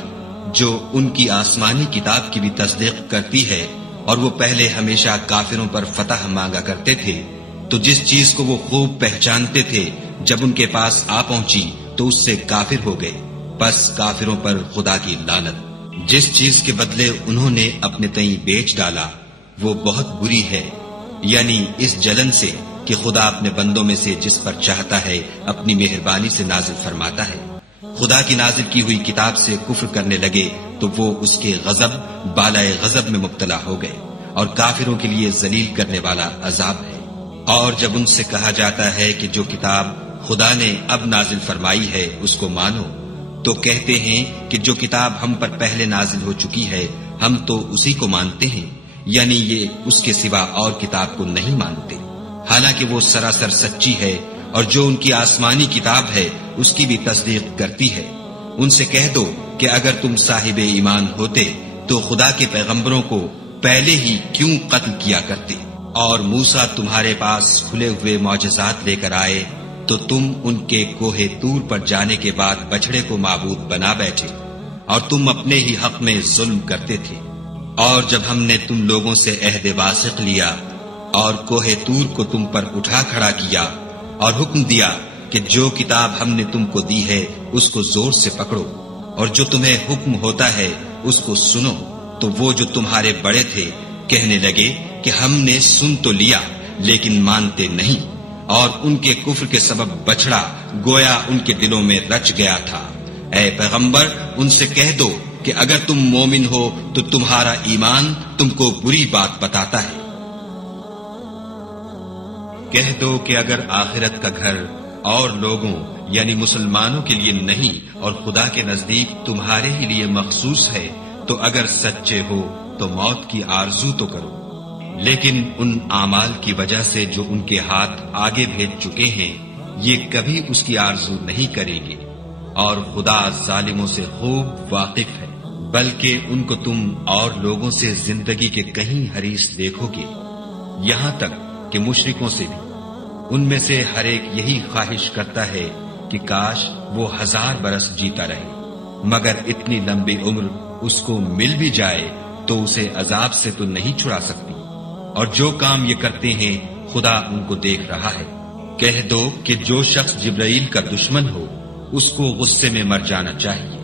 جو ان کی آسمانی کتاب کی بھی تصدیق کرتی ہے، اور وہ پہلے ہمیشہ کافروں پر فتح مانگا کرتے تھے، تو جس چیز کو وہ خوب پہچانتے تھے جب ان کے پاس آ پہنچی تو اس سے کافر ہو گئے، بس کافروں پر خدا کی لعنت۔ جس چیز کے بدلے انہوں نے اپنے تئیں بیچ ڈالا وہ بہت بری ہے، یعنی اس جلن سے کہ خدا اپنے بندوں میں سے جس پر چاہتا ہے اپنی مہربانی سے نازل فرماتا ہے۔ خدا کی نازل کی ہوئی کتاب سے کفر کرنے لگے تو وہ اس کے غضب بالائے غضب میں مبتلا ہو گئے، اور کافروں کے لیے ذلیل کرنے والا عذاب ہے۔ اور جب ان سے کہا جاتا ہے کہ جو کتاب خدا نے اب نازل فرمائی ہے اس کو مانو، تو کہتے ہیں کہ جو کتاب ہم پر پہلے نازل ہو چکی ہے ہم تو اسی کو مانتے ہیں، یعنی یہ اس کے سوا اور کتاب کو نہیں مانتے، حالانکہ وہ سراسر سچی ہے، اور جو ان کی آسمانی کتاب ہے اس کی بھی تصدیق کرتی ہے۔ ان سے کہہ دو کہ اگر تم صاحب ایمان ہوتے تو خدا کے پیغمبروں کو پہلے ہی کیوں قتل کیا کرتے، اور موسیٰ تمہارے پاس کھلے ہوئے معجزات لے کر آئے تو تم ان کے کوہ طور پر جانے کے بعد بچڑے کو معبود بنا بیٹھے، اور تم اپنے ہی حق میں ظلم کرتے تھے۔ اور جب ہم نے تم لوگوں سے عہد واثق لیا اور کوہ طور کو تم پر اٹھا کھڑا کیا اور حکم دیا کہ جو کتاب ہم نے تم کو دی ہے اس کو زور سے پکڑو، اور جو تمہیں حکم ہوتا ہے اس کو سنو، تو وہ جو تمہارے بڑے تھے کہنے لگے کہ ہم نے سن تو لیا لیکن مانتے نہیں، اور ان کے کفر کے سبب بچڑا گویا ان کے دلوں میں رچ گیا تھا۔ اے پیغمبر ان سے کہہ دو کہ اگر تم مومن ہو تو تمہارا ایمان تم کو بری بات بتاتا ہے۔ کہہ دو کہ اگر آخرت کا گھر اور لوگوں یعنی مسلمانوں کے لیے نہیں اور خدا کے نزدیک تمہارے ہی لیے مخصوص ہے تو اگر سچے ہو تو موت کی آرزو تو کرو، لیکن ان اعمال کی وجہ سے جو ان کے ہاتھ آگے بھیج چکے ہیں یہ کبھی اس کی آرزو نہیں کریں گے، اور خدا ظالموں سے خوب واقف ہے۔ بلکہ ان کو تم اور لوگوں سے زندگی کے کہیں حریص دیکھو گے، یہاں تک کہ مشرکوں سے بھی۔ ان میں سے ہر ایک یہی خواہش کرتا ہے کہ کاش وہ 1000 برس جیتا رہے، مگر اتنی لمبی عمر اس کو مل بھی جائے تو اسے عذاب سے تو نہیں چھڑا سکتی، اور جو کام یہ کرتے ہیں خدا ان کو دیکھ رہا ہے۔ کہہ دو کہ جو شخص جبرائیل کا دشمن ہو اس کو غصے میں مر جانا چاہیے،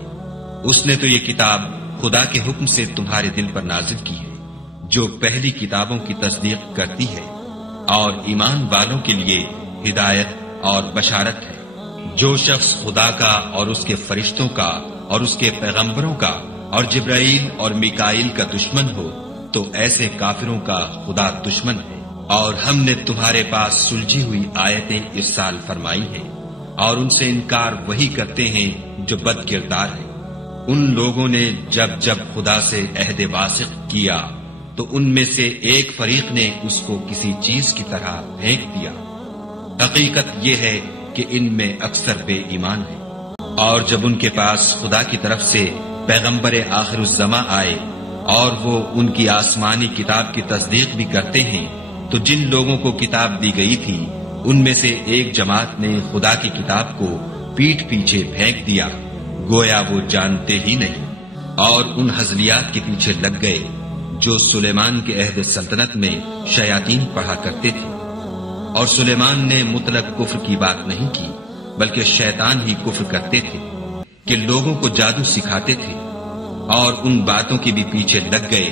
اس نے تو یہ کتاب خدا کے حکم سے تمہارے دل پر نازل کی ہے جو پہلی کتابوں کی تصدیق کرتی ہے، اور ایمان والوں کے لیے ہدایت اور بشارت ہے۔ جو شخص خدا کا اور اس کے فرشتوں کا اور اس کے پیغمبروں کا اور جبرائیل اور میکائیل کا دشمن ہو تو ایسے کافروں کا خدا دشمن ہے۔ اور ہم نے تمہارے پاس سلجھی ہوئی آیتیں ارسال فرمائی ہیں، اور ان سے انکار وہی کرتے ہیں جو بد کردار ہیں۔ ان لوگوں نے جب جب خدا سے عہد واثق کیا تو ان میں سے ایک فریق نے اس کو کسی چیز کی طرح پھینک دیا۔ حقیقت یہ ہے کہ ان میں اکثر بے ایمان ہیں۔ اور جب ان کے پاس خدا کی طرف سے پیغمبر آخر الزماں آئے اور وہ ان کی آسمانی کتاب کی تصدیق بھی کرتے ہیں تو جن لوگوں کو کتاب دی گئی تھی ان میں سے ایک جماعت نے خدا کی کتاب کو پیٹھ پیچھے پھینک دیا گویا وہ جانتے ہی نہیں، اور ان ہزلیات کے پیچھے لگ گئے جو سلیمان کے عہد سلطنت میں شیاطین پڑھا کرتے تھے۔ اور سلیمان نے مطلق کفر کی بات نہیں کی بلکہ شیطان ہی کفر کرتے تھے کہ لوگوں کو جادو سکھاتے تھے، اور ان باتوں کے بھی پیچھے لگ گئے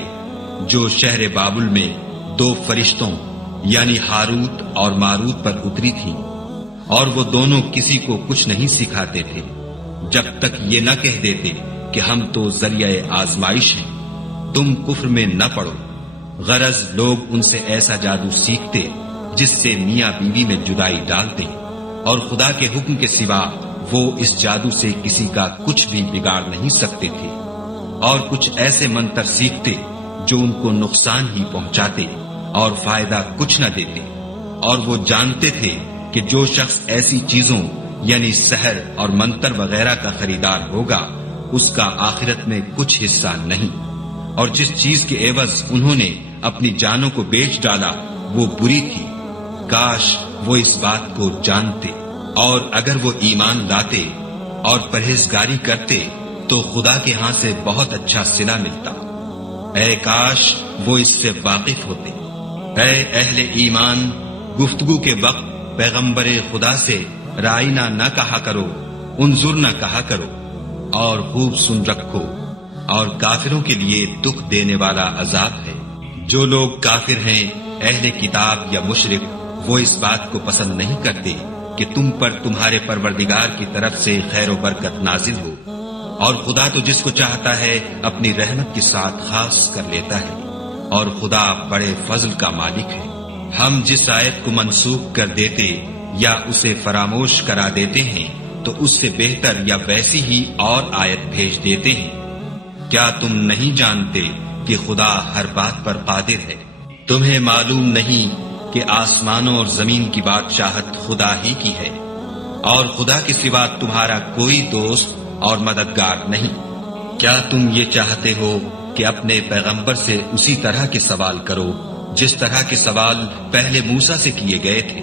جو شہر بابل میں 2 فرشتوں یعنی ہاروت اور ماروت پر اتری تھی، اور وہ دونوں کسی کو کچھ نہیں سکھاتے تھے جب تک یہ نہ کہہ دیتے کہ ہم تو ذریعہ آزمائش ہیں، تم کفر میں نہ پڑو۔ غرض لوگ ان سے ایسا جادو سیکھتے جس سے میاں بیوی میں جدائی ڈالتے، اور خدا کے حکم کے سوا وہ اس جادو سے کسی کا کچھ بھی بگاڑ نہیں سکتے تھے، اور کچھ ایسے منتر سیکھتے جو ان کو نقصان ہی پہنچاتے اور فائدہ کچھ نہ دیتے، اور وہ جانتے تھے کہ جو شخص ایسی چیزوں یعنی سحر اور منتر وغیرہ کا خریدار ہوگا اس کا آخرت میں کچھ حصہ نہیں، اور جس چیز کے عوض انہوں نے اپنی جانوں کو بیچ ڈالا وہ بری تھی۔ کاش وہ اس بات کو جانتے، اور اگر وہ ایمان لاتے اور پرہیزگاری کرتے تو خدا کے ہاں سے بہت اچھا صلہ ملتا۔ اے کاش وہ اس سے واقف ہوتے۔ اے اہل ایمان، گفتگو کے وقت پیغمبر خدا سے رائنا نہ کہا کرو، انظر نہ کہا کرو، اور خوب سن رکھو، اور کافروں کے لیے دکھ دینے والا عذاب ہے۔ جو لوگ کافر ہیں، اہل کتاب یا مشرک، وہ اس بات کو پسند نہیں کرتے کہ تم پر تمہارے پروردگار کی طرف سے خیر و برکت نازل ہو، اور خدا تو جس کو چاہتا ہے اپنی رحمت کے ساتھ خاص کر لیتا ہے، اور خدا بڑے فضل کا مالک ہے۔ ہم جس آیت کو منسوخ کر دیتے یا اسے فراموش کرا دیتے ہیں تو اس سے بہتر یا ویسی ہی اور آیت بھیج دیتے ہیں۔ کیا تم نہیں جانتے کہ خدا ہر بات پر قادر ہے؟ تمہیں معلوم نہیں کہ آسمانوں اور زمین کی بادشاہت خدا ہی کی ہے، اور خدا کے سوا تمہارا کوئی دوست اور مددگار نہیں؟ کیا تم یہ چاہتے ہو کہ اپنے پیغمبر سے اسی طرح کے سوال کرو جس طرح کے سوال پہلے موسیٰ سے کیے گئے تھے؟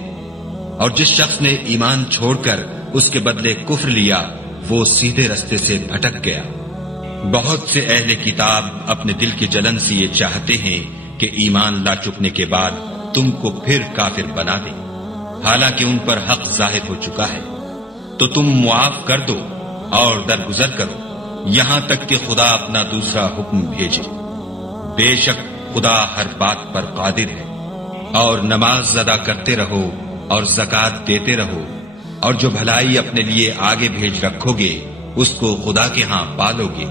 اور جس شخص نے ایمان چھوڑ کر اس کے بدلے کفر لیا وہ سیدھے رستے سے بھٹک گیا۔ بہت سے اہل کتاب اپنے دل کی جلن سے یہ چاہتے ہیں کہ ایمان لا چکنے کے بعد تم کو پھر کافر بنا دے، حالانکہ ان پر حق ظاہر ہو چکا ہے۔ تو تم معاف کر دو اور درگزر کرو یہاں تک کہ خدا اپنا دوسرا حکم بھیجے۔ بے شک خدا ہر بات پر قادر ہے۔ اور نماز ادا کرتے رہو اور زکوٰۃ دیتے رہو، اور جو بھلائی اپنے لیے آگے بھیج رکھو گے اس کو خدا کے ہاں پالو گے۔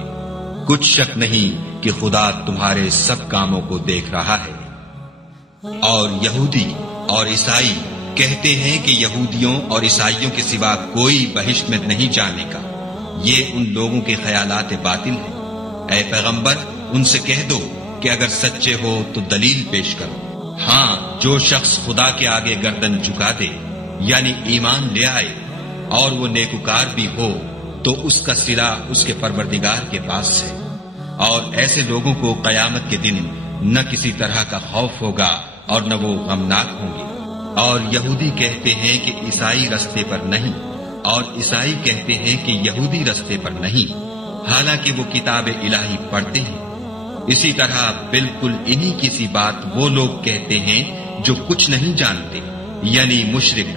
کچھ شک نہیں کہ خدا تمہارے سب کاموں کو دیکھ رہا ہے۔ اور یہودی اور عیسائی کہتے ہیں کہ یہودیوں اور عیسائیوں کے سوا کوئی بہشت میں نہیں جانے کا۔ یہ ان لوگوں کے خیالات باطل ہیں۔ اے پیغمبر، ان سے کہہ دو کہ اگر سچے ہو تو دلیل پیش کرو۔ ہاں، جو شخص خدا کے آگے گردن جھکا دے یعنی ایمان لے آئے اور وہ نیکوکار بھی ہو تو اس کا صلہ اس کے پروردگار کے پاس ہے، اور ایسے لوگوں کو قیامت کے دن نہ کسی طرح کا خوف ہوگا اور نہ وہ غمناک ہوں گے۔ اور یہودی کہتے ہیں کہ عیسائی رستے پر نہیں، اور عیسائی کہتے ہیں کہ یہودی رستے پر نہیں، حالانکہ وہ کتاب الہی پڑھتے ہیں۔ اسی طرح بالکل انہی کی سی بات وہ لوگ کہتے ہیں جو کچھ نہیں جانتے یعنی مشرک۔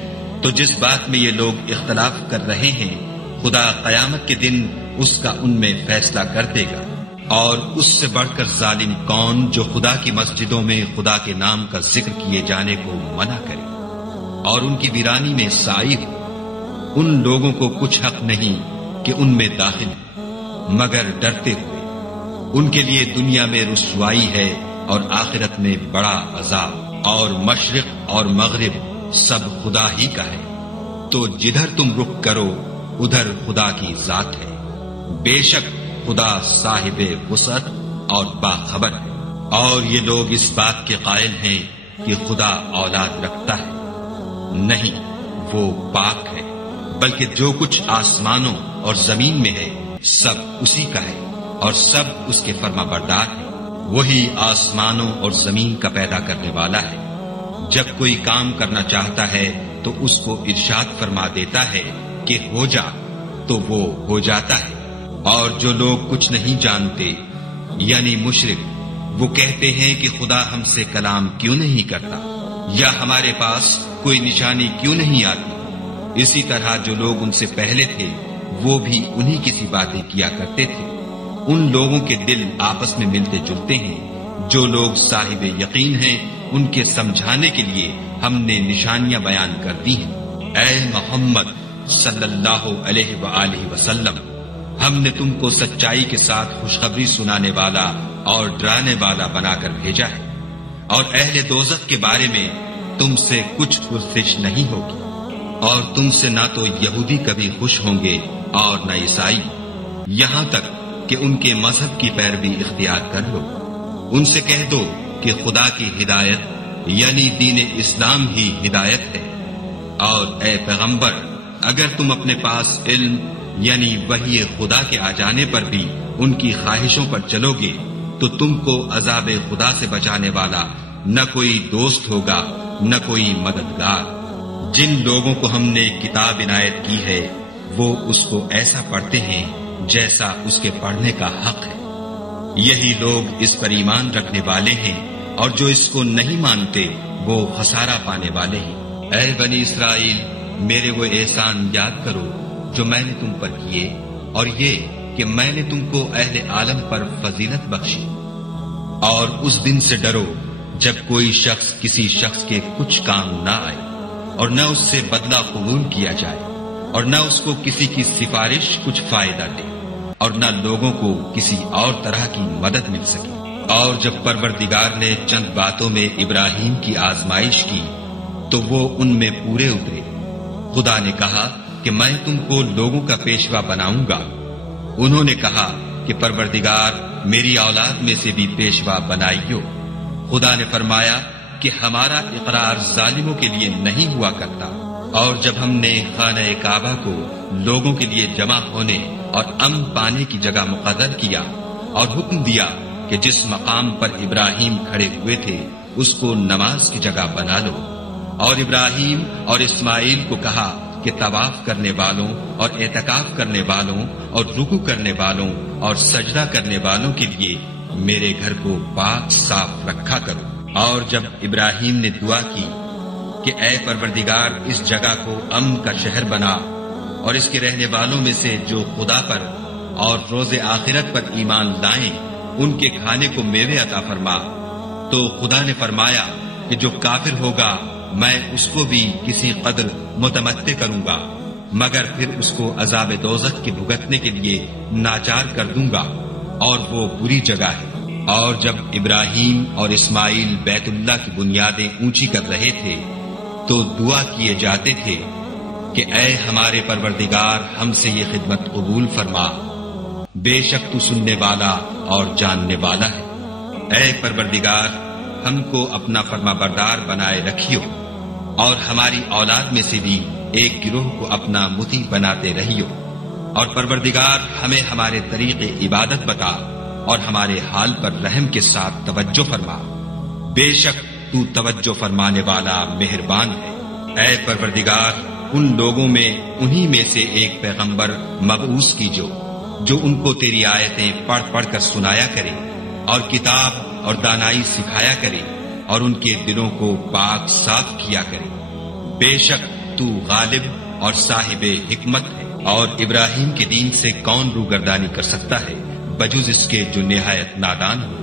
تو جس بات میں یہ لوگ اختلاف کر رہے ہیں خدا قیامت کے دن اس کا ان میں فیصلہ کر دے گا۔ اور اس سے بڑھ کر ظالم کون جو خدا کی مسجدوں میں خدا کے نام کا ذکر کیے جانے کو منع کرے اور ان کی ویرانی میں سائی ہو۔ ان لوگوں کو کچھ حق نہیں کہ ان میں داخل مگر ڈرتے ہوئے۔ ان کے لیے دنیا میں رسوائی ہے اور آخرت میں بڑا عذاب۔ اور مشرق اور مغرب سب خدا ہی کا ہے، تو جدھر تم رخ کرو ادھر خدا کی ذات ہے۔ بے شک خدا صاحب وسعت اور باخبر ہے۔ اور یہ لوگ اس بات کے قائل ہیں کہ خدا اولاد رکھتا ہے، نہیں، وہ پاک ہے، بلکہ جو کچھ آسمانوں اور زمین میں ہے سب اسی کا ہے، اور سب اس کے فرما بردار ہیں۔ وہی آسمانوں اور زمین کا پیدا کرنے والا ہے۔ جب کوئی کام کرنا چاہتا ہے تو اس کو ارشاد فرما دیتا ہے کہ ہو جا، تو وہ ہو جاتا ہے۔ اور جو لوگ کچھ نہیں جانتے یعنی مشرک، وہ کہتے ہیں کہ خدا ہم سے کلام کیوں نہیں کرتا، یا ہمارے پاس کوئی نشانی کیوں نہیں آتی۔ اسی طرح جو لوگ ان سے پہلے تھے وہ بھی انہی کی سی باتیں کیا کرتے تھے۔ ان لوگوں کے دل آپس میں ملتے جلتے ہیں۔ جو لوگ صاحب یقین ہیں ان کے سمجھانے کے لیے ہم نے نشانیاں بیان کر دی ہیں۔ اے محمد صلی اللہ علیہ وآلہ وسلم، ہم نے تم کو سچائی کے ساتھ خوشخبری سنانے والا اور ڈرانے والا بنا کر بھیجا ہے۔ اور اہل دوزخ کے بارے میں تم سے کچھ پرسش نہیں ہوگی، اور تم سے نہ تو یہودی کبھی خوش ہوں گے اور نہ عیسائی، یہاں تک کہ ان کے مذہب کی پیروی اختیار کر لو۔ ان سے کہہ دو کہ خدا کی ہدایت یعنی دین اسلام ہی ہدایت ہے، اور اے پیغمبر اگر تم اپنے پاس علم یعنی وحی خدا کے آ جانے پر بھی ان کی خواہشوں پر چلو گے تو تم کو عذاب خدا سے بچانے والا نہ کوئی دوست ہوگا نہ کوئی مددگار۔ جن لوگوں کو ہم نے کتاب عنایت کی ہے وہ اس کو ایسا پڑھتے ہیں جیسا اس کے پڑھنے کا حق ہے، یہی لوگ اس پر ایمان رکھنے والے ہیں، اور جو اس کو نہیں مانتے وہ خسارہ پانے والے ہیں۔ اے بنی اسرائیل، میرے وہ احسان یاد کرو جو میں نے تم پر کیے، اور یہ کہ میں نے تم کو اہل عالم پر فضیلت بخشی۔ اور اس دن سے ڈرو جب کوئی شخص کسی شخص کے کچھ کام نہ آئے، اور نہ اس سے بدلہ قبول کیا جائے، اور نہ اس کو کسی کی سفارش کچھ فائدہ دے، اور نہ لوگوں کو کسی اور طرح کی مدد مل سکے۔ اور جب پروردگار نے چند باتوں میں ابراہیم کی آزمائش کی تو وہ ان میں پورے اترے۔ خدا نے کہا کہ میں تم کو لوگوں کا پیشوا بناؤں گا۔ انہوں نے کہا کہ پروردگار میری اولاد میں سے بھی پیشوا بنائیو۔ خدا نے فرمایا کہ ہمارا اقرار ظالموں کے لیے نہیں ہوا کرتا۔ اور جب ہم نے خانہ کعبہ کو لوگوں کے لیے جمع ہونے اور امن پانے کی جگہ مقرر کیا اور حکم دیا کہ جس مقام پر ابراہیم کھڑے ہوئے تھے اس کو نماز کی جگہ بنا لو، اور ابراہیم اور اسماعیل کو کہا کہ طواف کرنے والوں اور اعتکاف کرنے والوں اور رکوع کرنے والوں اور سجدہ کرنے والوں کے لیے میرے گھر کو پاک صاف رکھا کرو۔ اور جب ابراہیم نے دعا کی کہ اے پروردگار اس جگہ کو امن کا شہر بنا، اور اس کے رہنے والوں میں سے جو خدا پر اور روز آخرت پر ایمان لائیں ان کے کھانے کو میوے عطا فرما، تو خدا نے فرمایا کہ جو کافر ہوگا میں اس کو بھی کسی قدر متمتع کروں گا، مگر پھر اس کو عذاب دوزخ کے بھگتنے کے لیے ناچار کر دوں گا، اور وہ بری جگہ ہے۔ اور جب ابراہیم اور اسماعیل بیت اللہ کی بنیادیں اونچی کر رہے تھے تو دعا کیے جاتے تھے کہ اے ہمارے پروردگار ہم سے یہ خدمت قبول فرما، بے شک تو سننے والا اور جاننے والا ہے۔ اے پروردگار ہم کو اپنا فرما بردار بنائے رکھیو، اور ہماری اولاد میں سے بھی ایک گروہ کو اپنا مطیع بناتے رہیو، اور پروردگار ہمیں ہمارے طریق عبادت بتا اور ہمارے حال پر رحم کے ساتھ توجہ فرما، بے شک تو توجہ فرمانے والا مہربان ہے۔ اے پروردگار ان لوگوں میں انہی میں سے ایک پیغمبر مبعوث کیجو جو ان کو تیری آیتیں پڑھ پڑھ کر سنایا کرے اور کتاب اور دانائی سکھایا کرے اور ان کے دلوں کو پاک صاف کیا کرے، بے شک تو غالب اور صاحب حکمت ہے۔ اور ابراہیم کے دین سے کون روگردانی کر سکتا ہے بجز اس کے جو نہایت نادان ہو۔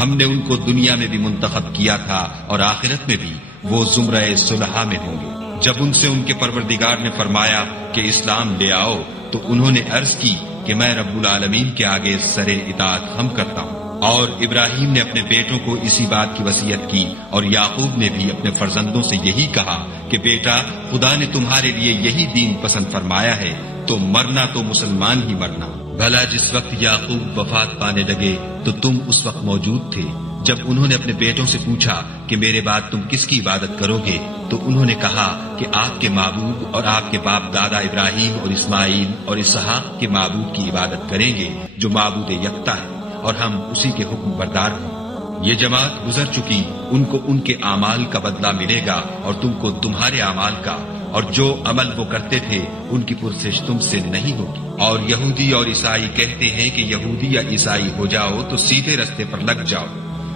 ہم نے ان کو دنیا میں بھی منتخب کیا تھا اور آخرت میں بھی وہ زمرہ صلحاء میں ہوں گے۔ جب ان سے ان کے پروردگار نے فرمایا کہ اسلام لے آؤ تو انہوں نے عرض کی کہ میں رب العالمین کے آگے سر اطاعت خم کرتا ہوں۔ اور ابراہیم نے اپنے بیٹوں کو اسی بات کی وصیت کی، اور یعقوب نے بھی اپنے فرزندوں سے یہی کہا کہ بیٹا خدا نے تمہارے لیے یہی دین پسند فرمایا ہے تو مرنا تو مسلمان ہی مرنا۔ بھلا جس وقت یعقوب وفات پانے لگے تو تم اس وقت موجود تھے جب انہوں نے اپنے بیٹوں سے پوچھا کہ میرے بعد تم کس کی عبادت کرو گے، تو انہوں نے کہا کہ آپ کے معبود اور آپ کے باپ دادا ابراہیم اور اسماعیل اور اسحاق کے معبود کی عبادت کریں گے جو معبود یکتا ہے، اور ہم اسی کے حکم بردار ہیں۔ یہ جماعت گزر چکی، ان کو ان کے اعمال کا بدلہ ملے گا اور تم کو تمہارے اعمال کا، اور جو عمل وہ کرتے تھے ان کی پرسش تم سے نہیں ہوگی۔ اور یہودی اور عیسائی کہتے ہیں کہ یہودی یا عیسائی ہو جاؤ تو سیدھے رستے پر لگ جاؤ۔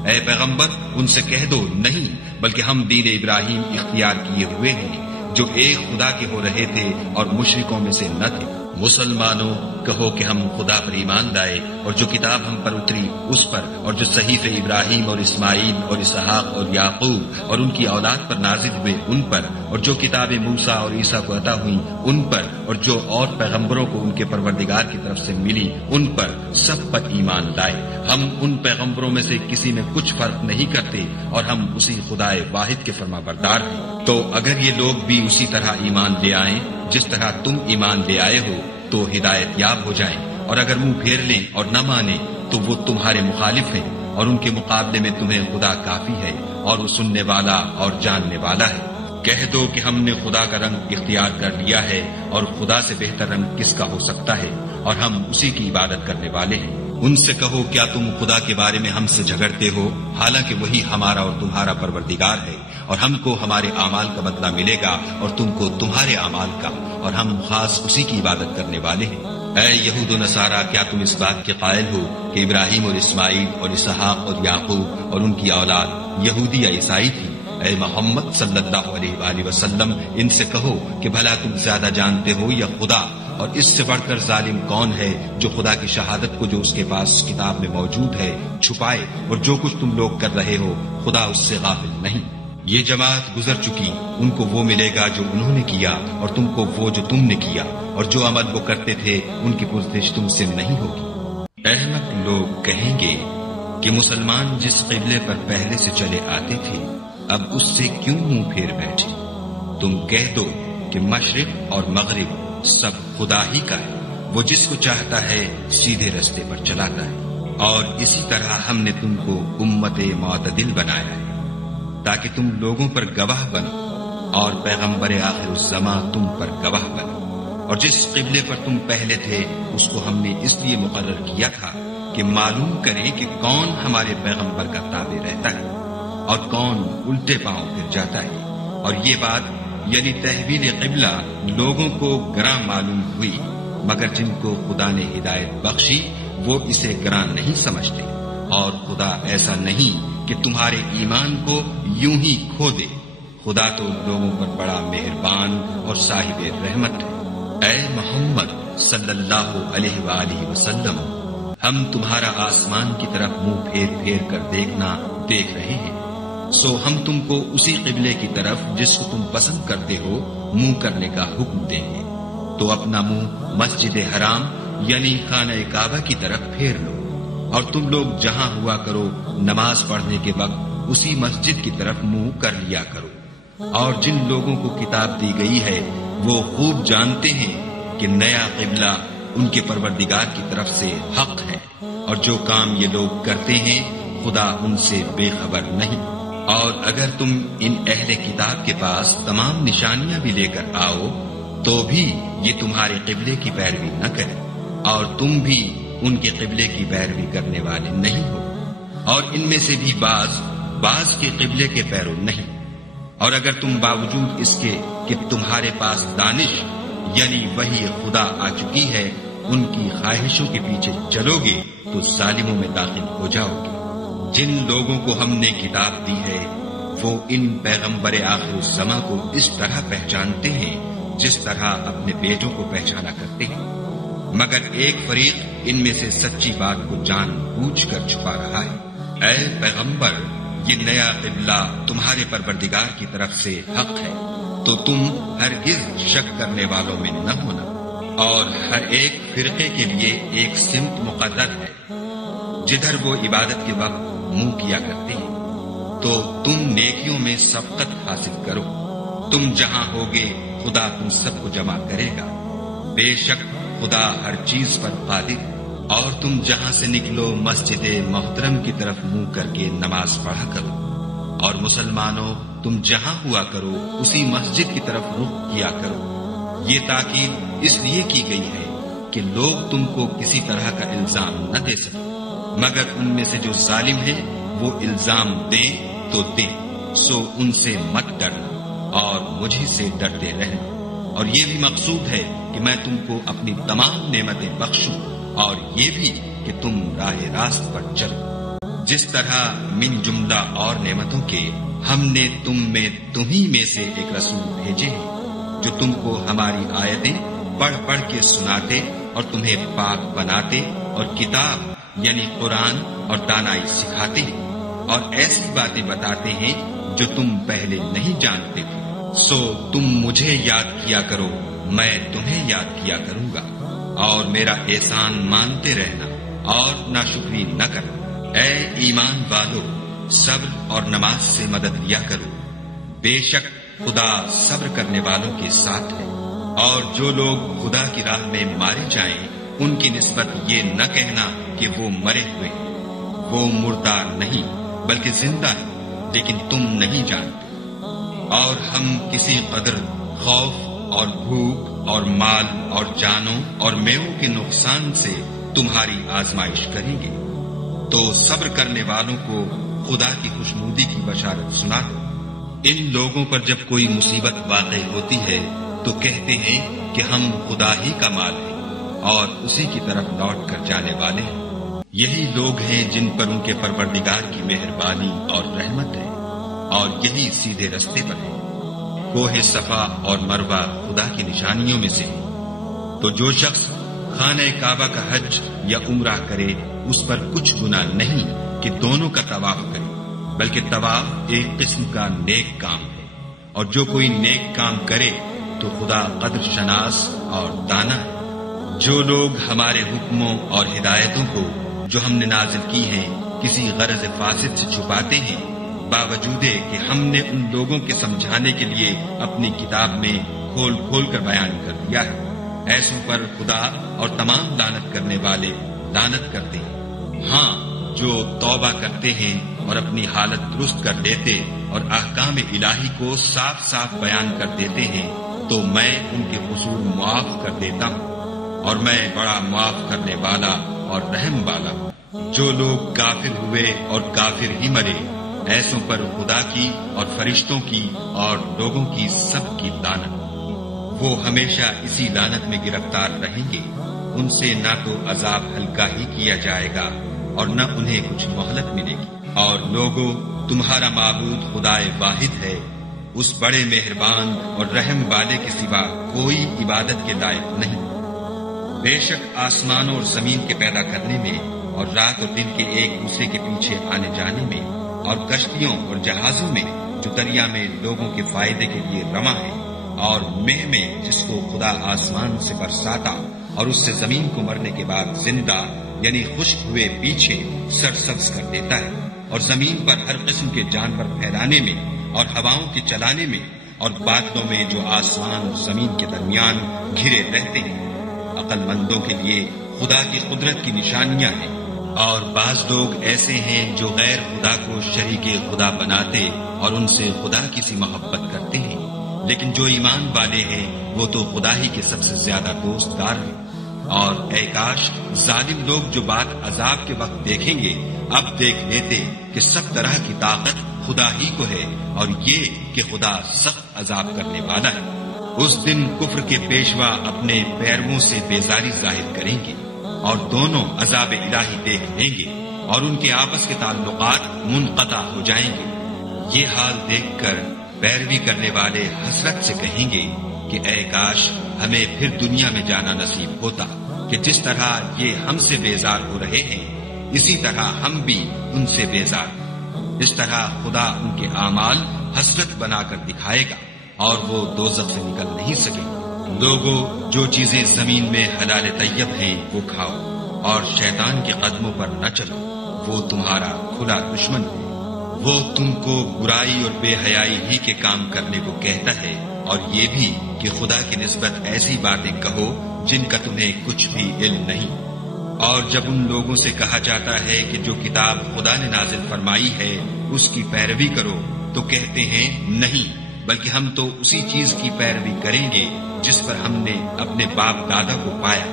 اے پیغمبر ان سے کہہ دو نہیں، بلکہ ہم دین ابراہیم اختیار کیے ہوئے ہیں جو ایک خدا کے ہو رہے تھے اور مشرکوں میں سے نہ تھے۔ مسلمانوں کہو کہ ہم خدا پر ایمان لائے اور جو کتاب ہم پر اتری اس پر، اور جو صحیفے ابراہیم اور اسماعیل اور اسحاق اور یعقوب اور ان کی اولاد پر نازل ہوئے ان پر، اور جو کتابیں موسیٰ اور عیسیٰ کو عطا ہوئیں ان پر، اور جو اور پیغمبروں کو ان کے پروردگار کی طرف سے ملی ان پر، سب پر ایمان لائے۔ ہم ان پیغمبروں میں سے کسی میں کچھ فرق نہیں کرتے اور ہم اسی خدائے واحد کے فرما بردار ہیں۔ تو اگر یہ لوگ بھی اسی طرح ایمان لے آئیں جس طرح تم ایمان لے آئے ہو تو ہدایت یاب ہو جائیں، اور اگر منہ پھیر لیں اور نہ مانیں تو وہ تمہارے مخالف ہیں، اور ان کے مقابلے میں تمہیں خدا کافی ہے اور وہ سننے والا اور جاننے والا ہے۔ کہہ دو کہ ہم نے خدا کا رنگ اختیار کر لیا ہے، اور خدا سے بہتر رنگ کس کا ہو سکتا ہے، اور ہم اسی کی عبادت کرنے والے ہیں۔ ان سے کہو کیا تم خدا کے بارے میں ہم سے جھگڑتے ہو، حالانکہ وہی ہمارا اور تمہارا پروردگار ہے، اور ہم کو ہمارے اعمال کا بدلہ ملے گا اور تم کو تمہارے اعمال کا، اور ہم خاص اسی کی عبادت کرنے والے ہیں۔ اے یہود و نصارہ، کیا تم اس بات کے قائل ہو کہ ابراہیم اور اسماعیل اور اسحاق اور یعقوب اور ان کی اولاد یہودی یا عیسائی تھی؟ اے محمد صلی اللہ علیہ وآلہ وسلم، ان سے کہو کہ بھلا تم زیادہ جانتے ہو یا خدا، اور اس سے بڑھ کر ظالم کون ہے جو خدا کی شہادت کو جو اس کے پاس کتاب میں موجود ہے چھپائے، اور جو کچھ تم لوگ کر رہے ہو خدا اس سے غافل نہیں۔ یہ جماعت گزر چکی، ان کو وہ ملے گا جو انہوں نے کیا، اور تم کو وہ جو تم نے کیا، اور جو عمل وہ کرتے تھے ان کی پرسش تم سے نہیں ہوگی۔ احمق لوگ کہیں گے کہ مسلمان جس قبلے پر پہلے سے چلے آتے تھے اب اس سے کیوں منہ پھیر بیٹھے؟ تم کہہ دو کہ مشرق اور مغرب سب خدا ہی کا ہے، وہ جس کو چاہتا ہے سیدھے رستے پر چلاتا ہے، اور اسی طرح ہم نے تم کو امت معتدل بنایا ہے تاکہ تم لوگوں پر گواہ بنو، اور پیغمبر آخر الزماں تم پر گواہ بنو۔ اور جس قبلے پر تم پہلے تھے اس کو ہم نے اس لیے مقرر کیا تھا کہ معلوم کریں کہ کون ہمارے پیغمبر کا تابع رہتا ہے اور کون الٹے پاؤں پھر جاتا ہے۔ اور یہ بات یعنی تحویل قبلہ لوگوں کو گراں معلوم ہوئی، مگر جن کو خدا نے ہدایت بخشی وہ اسے گراں نہیں سمجھتے، اور خدا ایسا نہیں کہ تمہارے ایمان کو یوں ہی کھو دے۔ خدا تو لوگوں پر بڑا مہربان اور صاحب رحمت ہے۔ اے محمد صلی اللہ علیہ وآلہ وسلم، ہم تمہارا آسمان کی طرف منہ پھیر پھیر کر دیکھ رہے ہیں، سو ہم تم کو اسی قبلے کی طرف جس کو تم پسند کرتے ہو منہ کرنے کا حکم دیں گے۔ تو اپنا منہ مسجد حرام یعنی خانہ کعبہ کی طرف پھیر لو، اور تم لوگ جہاں ہوا کرو نماز پڑھنے کے وقت اسی مسجد کی طرف منہ کر لیا کرو۔ اور جن لوگوں کو کتاب دی گئی ہے وہ خوب جانتے ہیں کہ نیا قبلہ ان کے پروردگار کی طرف سے حق ہے، اور جو کام یہ لوگ کرتے ہیں خدا ان سے بے خبر نہیں۔ اور اگر تم ان اہل کتاب کے پاس تمام نشانیاں بھی لے کر آؤ تو بھی یہ تمہارے قبلے کی پیروی نہ کرے، اور تم بھی ان کے قبلے کی پیروی کرنے والے نہیں ہو، اور ان میں سے بھی بعض کے قبلے کے پیرو نہیں۔ اور اگر تم باوجود اس کے کہ تمہارے پاس دانش یعنی وحی خدا آ چکی ہے ان کی خواہشوں کے پیچھے چلو گے تو ظالموں میں داخل ہو جاؤ گے۔ جن لوگوں کو ہم نے کتاب دی ہے وہ ان پیغمبر آخر الزماں کو اس طرح پہچانتے ہیں جس طرح اپنے بیٹوں کو پہچانا کرتے ہیں، مگر ایک فریق ان میں سے سچی بات کو جان بوجھ کر چھپا رہا ہے۔ اے پیغمبر، یہ نیا قبلہ تمہارے پروردگار کی طرف سے حق ہے، تو تم ہرگز شک کرنے والوں میں نہ ہونا، اور ہر ایک فرقے کے لیے ایک سمت مقرر ہے جدھر وہ عبادت کے وقت منہ کیا کرتے ہیں، تو تم نیکیوں میں سبقت حاصل کرو۔ تم جہاں ہوگے خدا تم سب کو جمع کرے گا، بے شک خدا ہر چیز پر قادر۔ اور تم جہاں سے نکلو مسجد محترم کی طرف منہ کر کے نماز پڑھا کرو، اور مسلمانوں تم جہاں ہوا کرو اسی مسجد کی طرف رخ کیا کرو۔ یہ تاکید اس لیے کی گئی ہے کہ لوگ تم کو کسی طرح کا الزام نہ دے سکیں، مگر ان میں سے جو ظالم ہیں وہ الزام دیں تو دیں، سو ان سے مت ڈرنا اور مجھے سے ڈرتے رہنا۔ اور یہ بھی مقصود ہے کہ میں تم کو اپنی تمام نعمتیں بخشوں، اور یہ بھی کہ تم راہ راست پر چلو۔ جس طرح من جملہ اور نعمتوں کے ہم نے تمہیں میں سے ایک رسول بھیجے ہیں جو تم کو ہماری آیتیں پڑھ پڑھ کے سناتے اور تمہیں پاک بناتے اور کتاب یعنی قرآن اور دانائی سکھاتے ہیں اور ایسی باتیں بتاتے ہیں جو تم پہلے نہیں جانتے تھے۔ سو تم مجھے یاد کیا کرو، میں تمہیں یاد کیا کروں گا، اور میرا احسان مانتے رہنا اور ناشکری نہ کرو۔ اے ایمان والو، صبر اور نماز سے مدد لیا کرو، بے شک خدا صبر کرنے والوں کے ساتھ ہے۔ اور جو لوگ خدا کی راہ میں مارے جائیں ان کی نسبت یہ نہ کہنا کہ وہ مرے ہوئے ہیں، وہ مردہ نہیں بلکہ زندہ ہے، لیکن تم نہیں جانتے۔ اور ہم کسی قدر خوف اور بھوک اور مال اور جانوں اور میووں کے نقصان سے تمہاری آزمائش کریں گے، تو صبر کرنے والوں کو خدا کی خوشنودی کی بشارت سنا دو۔ ان لوگوں پر جب کوئی مصیبت واقع ہوتی ہے تو کہتے ہیں کہ ہم خدا ہی کا مال ہے اور اسی کی طرف لوٹ کر جانے والے ہیں۔ یہی لوگ ہیں جن پر ان کے پروردگار کی مہربانی اور رحمت ہے، اور یہی سیدھے رستے پر ہے۔ کوہ صفا اور مروہ خدا کی نشانیوں میں سے ہے، تو جو شخص خانہ کعبہ کا حج یا عمرہ کرے اس پر کچھ گناہ نہیں کہ دونوں کا طواف کرے، بلکہ طواف ایک قسم کا نیک کام ہے، اور جو کوئی نیک کام کرے تو خدا قدر شناس اور دانا ہے۔ جو لوگ ہمارے حکموں اور ہدایتوں کو جو ہم نے نازل کی ہیں کسی غرض فاسد سے چھپاتے ہیں، باوجود کہ ہم نے ان لوگوں کے سمجھانے کے لیے اپنی کتاب میں کھول کھول کر بیان کر دیا ہے، ایسوں پر خدا اور تمام لعنت کرنے والے لعنت کرتے ہیں۔ ہاں، جو توبہ کرتے ہیں اور اپنی حالت درست کر لیتے اور احکام الہی کو صاف صاف بیان کر دیتے ہیں تو میں ان کے قصور معاف کر دیتا ہوں، اور میں بڑا معاف کرنے والا اور رحم والا ہوں۔ جو لوگ کافر ہوئے اور کافر ہی مرے، ایسوں پر خدا کی اور فرشتوں کی اور لوگوں کی سب کی لعنت۔ وہ ہمیشہ اسی لعنت میں گرفتار رہیں گے، ان سے نہ تو عذاب ہلکا ہی کیا جائے گا اور نہ انہیں کچھ مہلت ملے گی۔ اور لوگوں، تمہارا معبود خدائے واحد ہے، اس بڑے مہربان اور رحم والے کے سوا کوئی عبادت کے لائق نہیں۔ بے شک آسمانوں اور زمین کے پیدا کرنے میں اور رات اور دن کے ایک دوسرے کے پیچھے آنے جانے میں اور کشتیوں اور جہازوں میں جو دریا میں لوگوں کے فائدے کے لیے رواں ہے، اور مہ میں جس کو خدا آسمان سے برساتا اور اس سے زمین کو مرنے کے بعد زندہ یعنی خشک ہوئے پیچھے سرسبز کر دیتا ہے، اور زمین پر ہر قسم کے جانور پھیلانے میں اور ہواؤں کے چلانے میں اور بادلوں میں جو آسمان اور زمین کے درمیان گھرے رہتے ہیں۔ عقل مندوں کے لیے خدا کی قدرت کی نشانیاں ہیں۔ اور بعض لوگ ایسے ہیں جو غیر خدا کو شریک خدا بناتے اور ان سے خدا کی سی محبت کرتے ہیں، لیکن جو ایمان والے ہیں وہ تو خدا ہی کے سب سے زیادہ دوستدار ہیں۔ اور اے کاش ظالم لوگ جو بات عذاب کے وقت دیکھیں گے اب دیکھ لیتے کہ سب طرح کی طاقت خدا ہی کو ہے، اور یہ کہ خدا سخت عذاب کرنے والا ہے۔ اس دن کفر کے پیشوا اپنے پیرووں سے بیزاری ظاہر کریں گے اور دونوں عذاب الہی دیکھ لیں گے اور ان کے آپس کے تعلقات منقطع ہو جائیں گے۔ یہ حال دیکھ کر پیروی کرنے والے حسرت سے کہیں گے کہ اے کاش ہمیں پھر دنیا میں جانا نصیب ہوتا کہ جس طرح یہ ہم سے بیزار ہو رہے ہیں اسی طرح ہم بھی ان سے بیزار ہیں۔ اس طرح خدا ان کے اعمال حسرت بنا کر دکھائے گا اور وہ دوزخ سے نکل نہیں سکیں۔ لوگوں، جو چیزیں زمین میں حلال طیب ہیں وہ کھاؤ، اور شیطان کے قدموں پر نہ چلو، وہ تمہارا کھلا دشمن ہے۔ وہ تم کو برائی اور بے حیائی ہی کے کام کرنے کو کہتا ہے، اور یہ بھی کہ خدا کی نسبت ایسی باتیں کہو جن کا تمہیں کچھ بھی علم نہیں۔ اور جب ان لوگوں سے کہا جاتا ہے کہ جو کتاب خدا نے نازل فرمائی ہے اس کی پیروی کرو، تو کہتے ہیں نہیں، بلکہ ہم تو اسی چیز کی پیروی کریں گے جس پر ہم نے اپنے باپ دادا کو پایا۔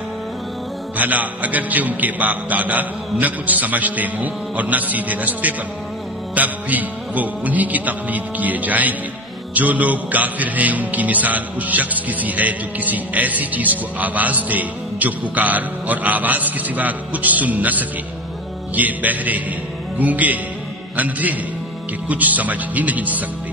بھلا اگرچہ ان کے باپ دادا نہ کچھ سمجھتے ہوں اور نہ سیدھے رستے پر ہوں، تب بھی وہ انہی کی تقلید کیے جائیں گے۔ جو لوگ کافر ہیں ان کی مثال اس شخص کی سی ہے جو کسی ایسی چیز کو آواز دے جو پکار اور آواز کے سوا کچھ سن نہ سکے۔ یہ بہرے ہیں، گونگے ہیں، اندھے ہیں کہ کچھ سمجھ ہی نہیں سکتے۔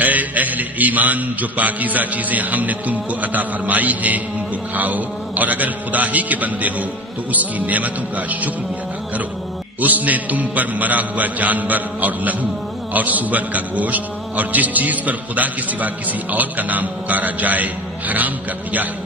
اے اہل ایمان، جو پاکیزہ چیزیں ہم نے تم کو عطا فرمائی ہیں ان کو کھاؤ، اور اگر خدا ہی کے بندے ہو تو اس کی نعمتوں کا شکر بھی ادا کرو۔ اس نے تم پر مرا ہوا جانور اور لہو اور سور کا گوشت اور جس چیز پر خدا کے سوا کسی اور کا نام پکارا جائے حرام کر دیا ہے۔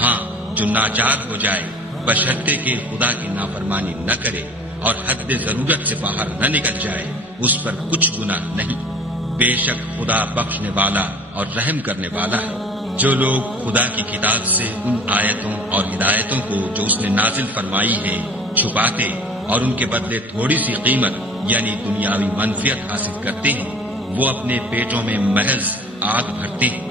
ہاں، جو ناچار ہو جائے بشرطے کہ خدا کی نافرمانی نہ کرے اور حد ضرورت سے باہر نہ نکل جائے، اس پر کچھ گناہ نہیں۔ بے شک خدا بخشنے والا اور رحم کرنے والا ہے۔ جو لوگ خدا کی کتاب سے ان آیتوں اور ہدایتوں کو جو اس نے نازل فرمائی ہے چھپاتے اور ان کے بدلے تھوڑی سی قیمت یعنی دنیاوی منفعت حاصل کرتے ہیں، وہ اپنے پیٹوں میں محض آگ بھرتے ہیں۔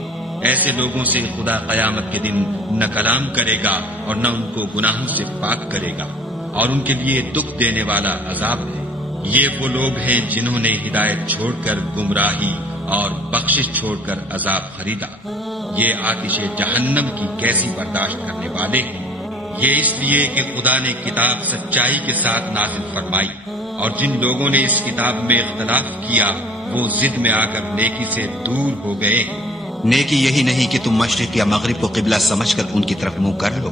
ایسے لوگوں سے خدا قیامت کے دن نہ کلام کرے گا اور نہ ان کو گناہوں سے پاک کرے گا، اور ان کے لیے دکھ دینے والا عذاب ہے۔ یہ وہ لوگ ہیں جنہوں نے ہدایت چھوڑ کر گمراہی اور بخشش چھوڑ کر عذاب خریدا۔ یہ آتش جہنم کی کیسی برداشت کرنے والے ہیں۔ یہ اس لیے کہ خدا نے کتاب سچائی کے ساتھ نازل فرمائی، اور جن لوگوں نے اس کتاب میں اختلاف کیا وہ ضد میں آ کر نیکی سے دور ہو گئے۔ نیکی یہی نہیں کہ تم مشرق یا مغرب کو قبلہ سمجھ کر ان کی طرف منہ کر لو،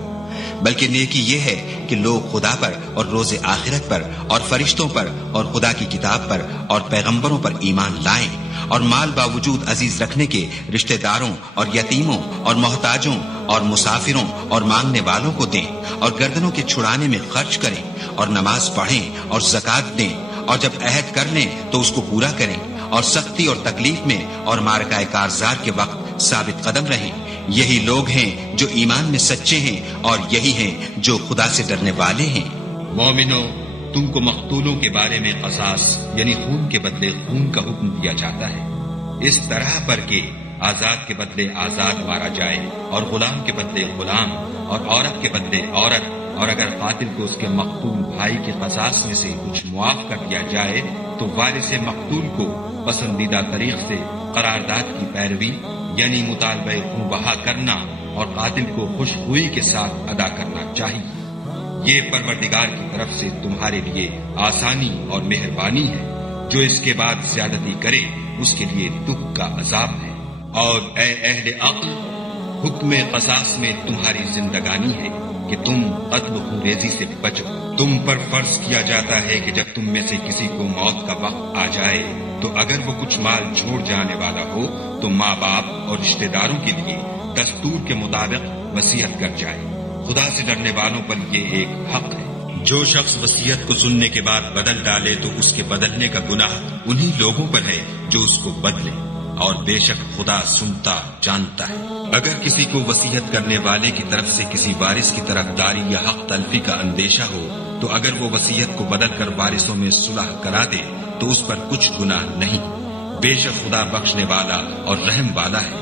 بلکہ نیکی یہ ہے کہ لوگ خدا پر اور روز آخرت پر اور فرشتوں پر اور خدا کی کتاب پر اور پیغمبروں پر ایمان لائیں، اور مال باوجود عزیز رکھنے کے رشتہ داروں اور یتیموں اور محتاجوں اور مسافروں اور مانگنے والوں کو دیں، اور گردنوں کے چھڑانے میں خرچ کریں، اور نماز پڑھیں اور زکوٰۃ دیں، اور جب عہد کر لیں تو اس کو پورا کریں، اور سختی اور تکلیف میں اور معرکہ کارزار کے وقت ثابت قدم رہیں۔ یہی لوگ ہیں جو ایمان میں سچے ہیں، اور یہی ہیں جو خدا سے ڈرنے والے ہیں۔ مومنو، تم کو مقتولوں کے بارے میں قصاص یعنی خون کے بدلے خون کا حکم دیا جاتا ہے، اس طرح پر کہ آزاد کے بدلے آزاد مارا جائے، اور غلام کے بدلے غلام، اور عورت کے بدلے عورت، اور اگر قاتل کو اس کے مقتول بھائی کے قصاص میں سے کچھ معاف کر دیا جائے تو وارث مقتول کو پسندیدہ طریق سے قرارداد کی پیروی یعنی مطالبہ خون بہا کرنا اور قاتل کو خوش ہوئی کے ساتھ ادا کرنا چاہیے۔ یہ پروردگار کی طرف سے تمہارے لیے آسانی اور مہربانی ہے۔ جو اس کے بعد زیادتی کرے اس کے لیے دکھ کا عذاب ہے۔ اور اے اہل عقل، حکم قصاص میں تمہاری زندگانی ہے کہ تم قتل و خونریزی سے بچو۔ تم پر فرض کیا جاتا ہے کہ جب تم میں سے کسی کو موت کا وقت آ جائے تو اگر وہ کچھ مال چھوڑ جانے والا ہو تو ماں باپ اور رشتہ داروں کے لیے دستور کے مطابق وصیت کر جائے۔ خدا سے ڈرنے والوں پر یہ ایک حق ہے۔ جو شخص وصیت کو سننے کے بعد بدل ڈالے تو اس کے بدلنے کا گناہ انہی لوگوں پر ہے جو اس کو بدلے، اور بے شک خدا سنتا جانتا ہے۔ اگر کسی کو وصیت کرنے والے کی طرف سے کسی وارث کی طرف داری یا حق تلفی کا اندیشہ ہو تو اگر وہ وصیت کو بدل کر وارثوں میں صلح کرا دے تو اس پر کچھ گناہ نہیں، بے شک خدا بخشنے والا اور رحم والا ہے۔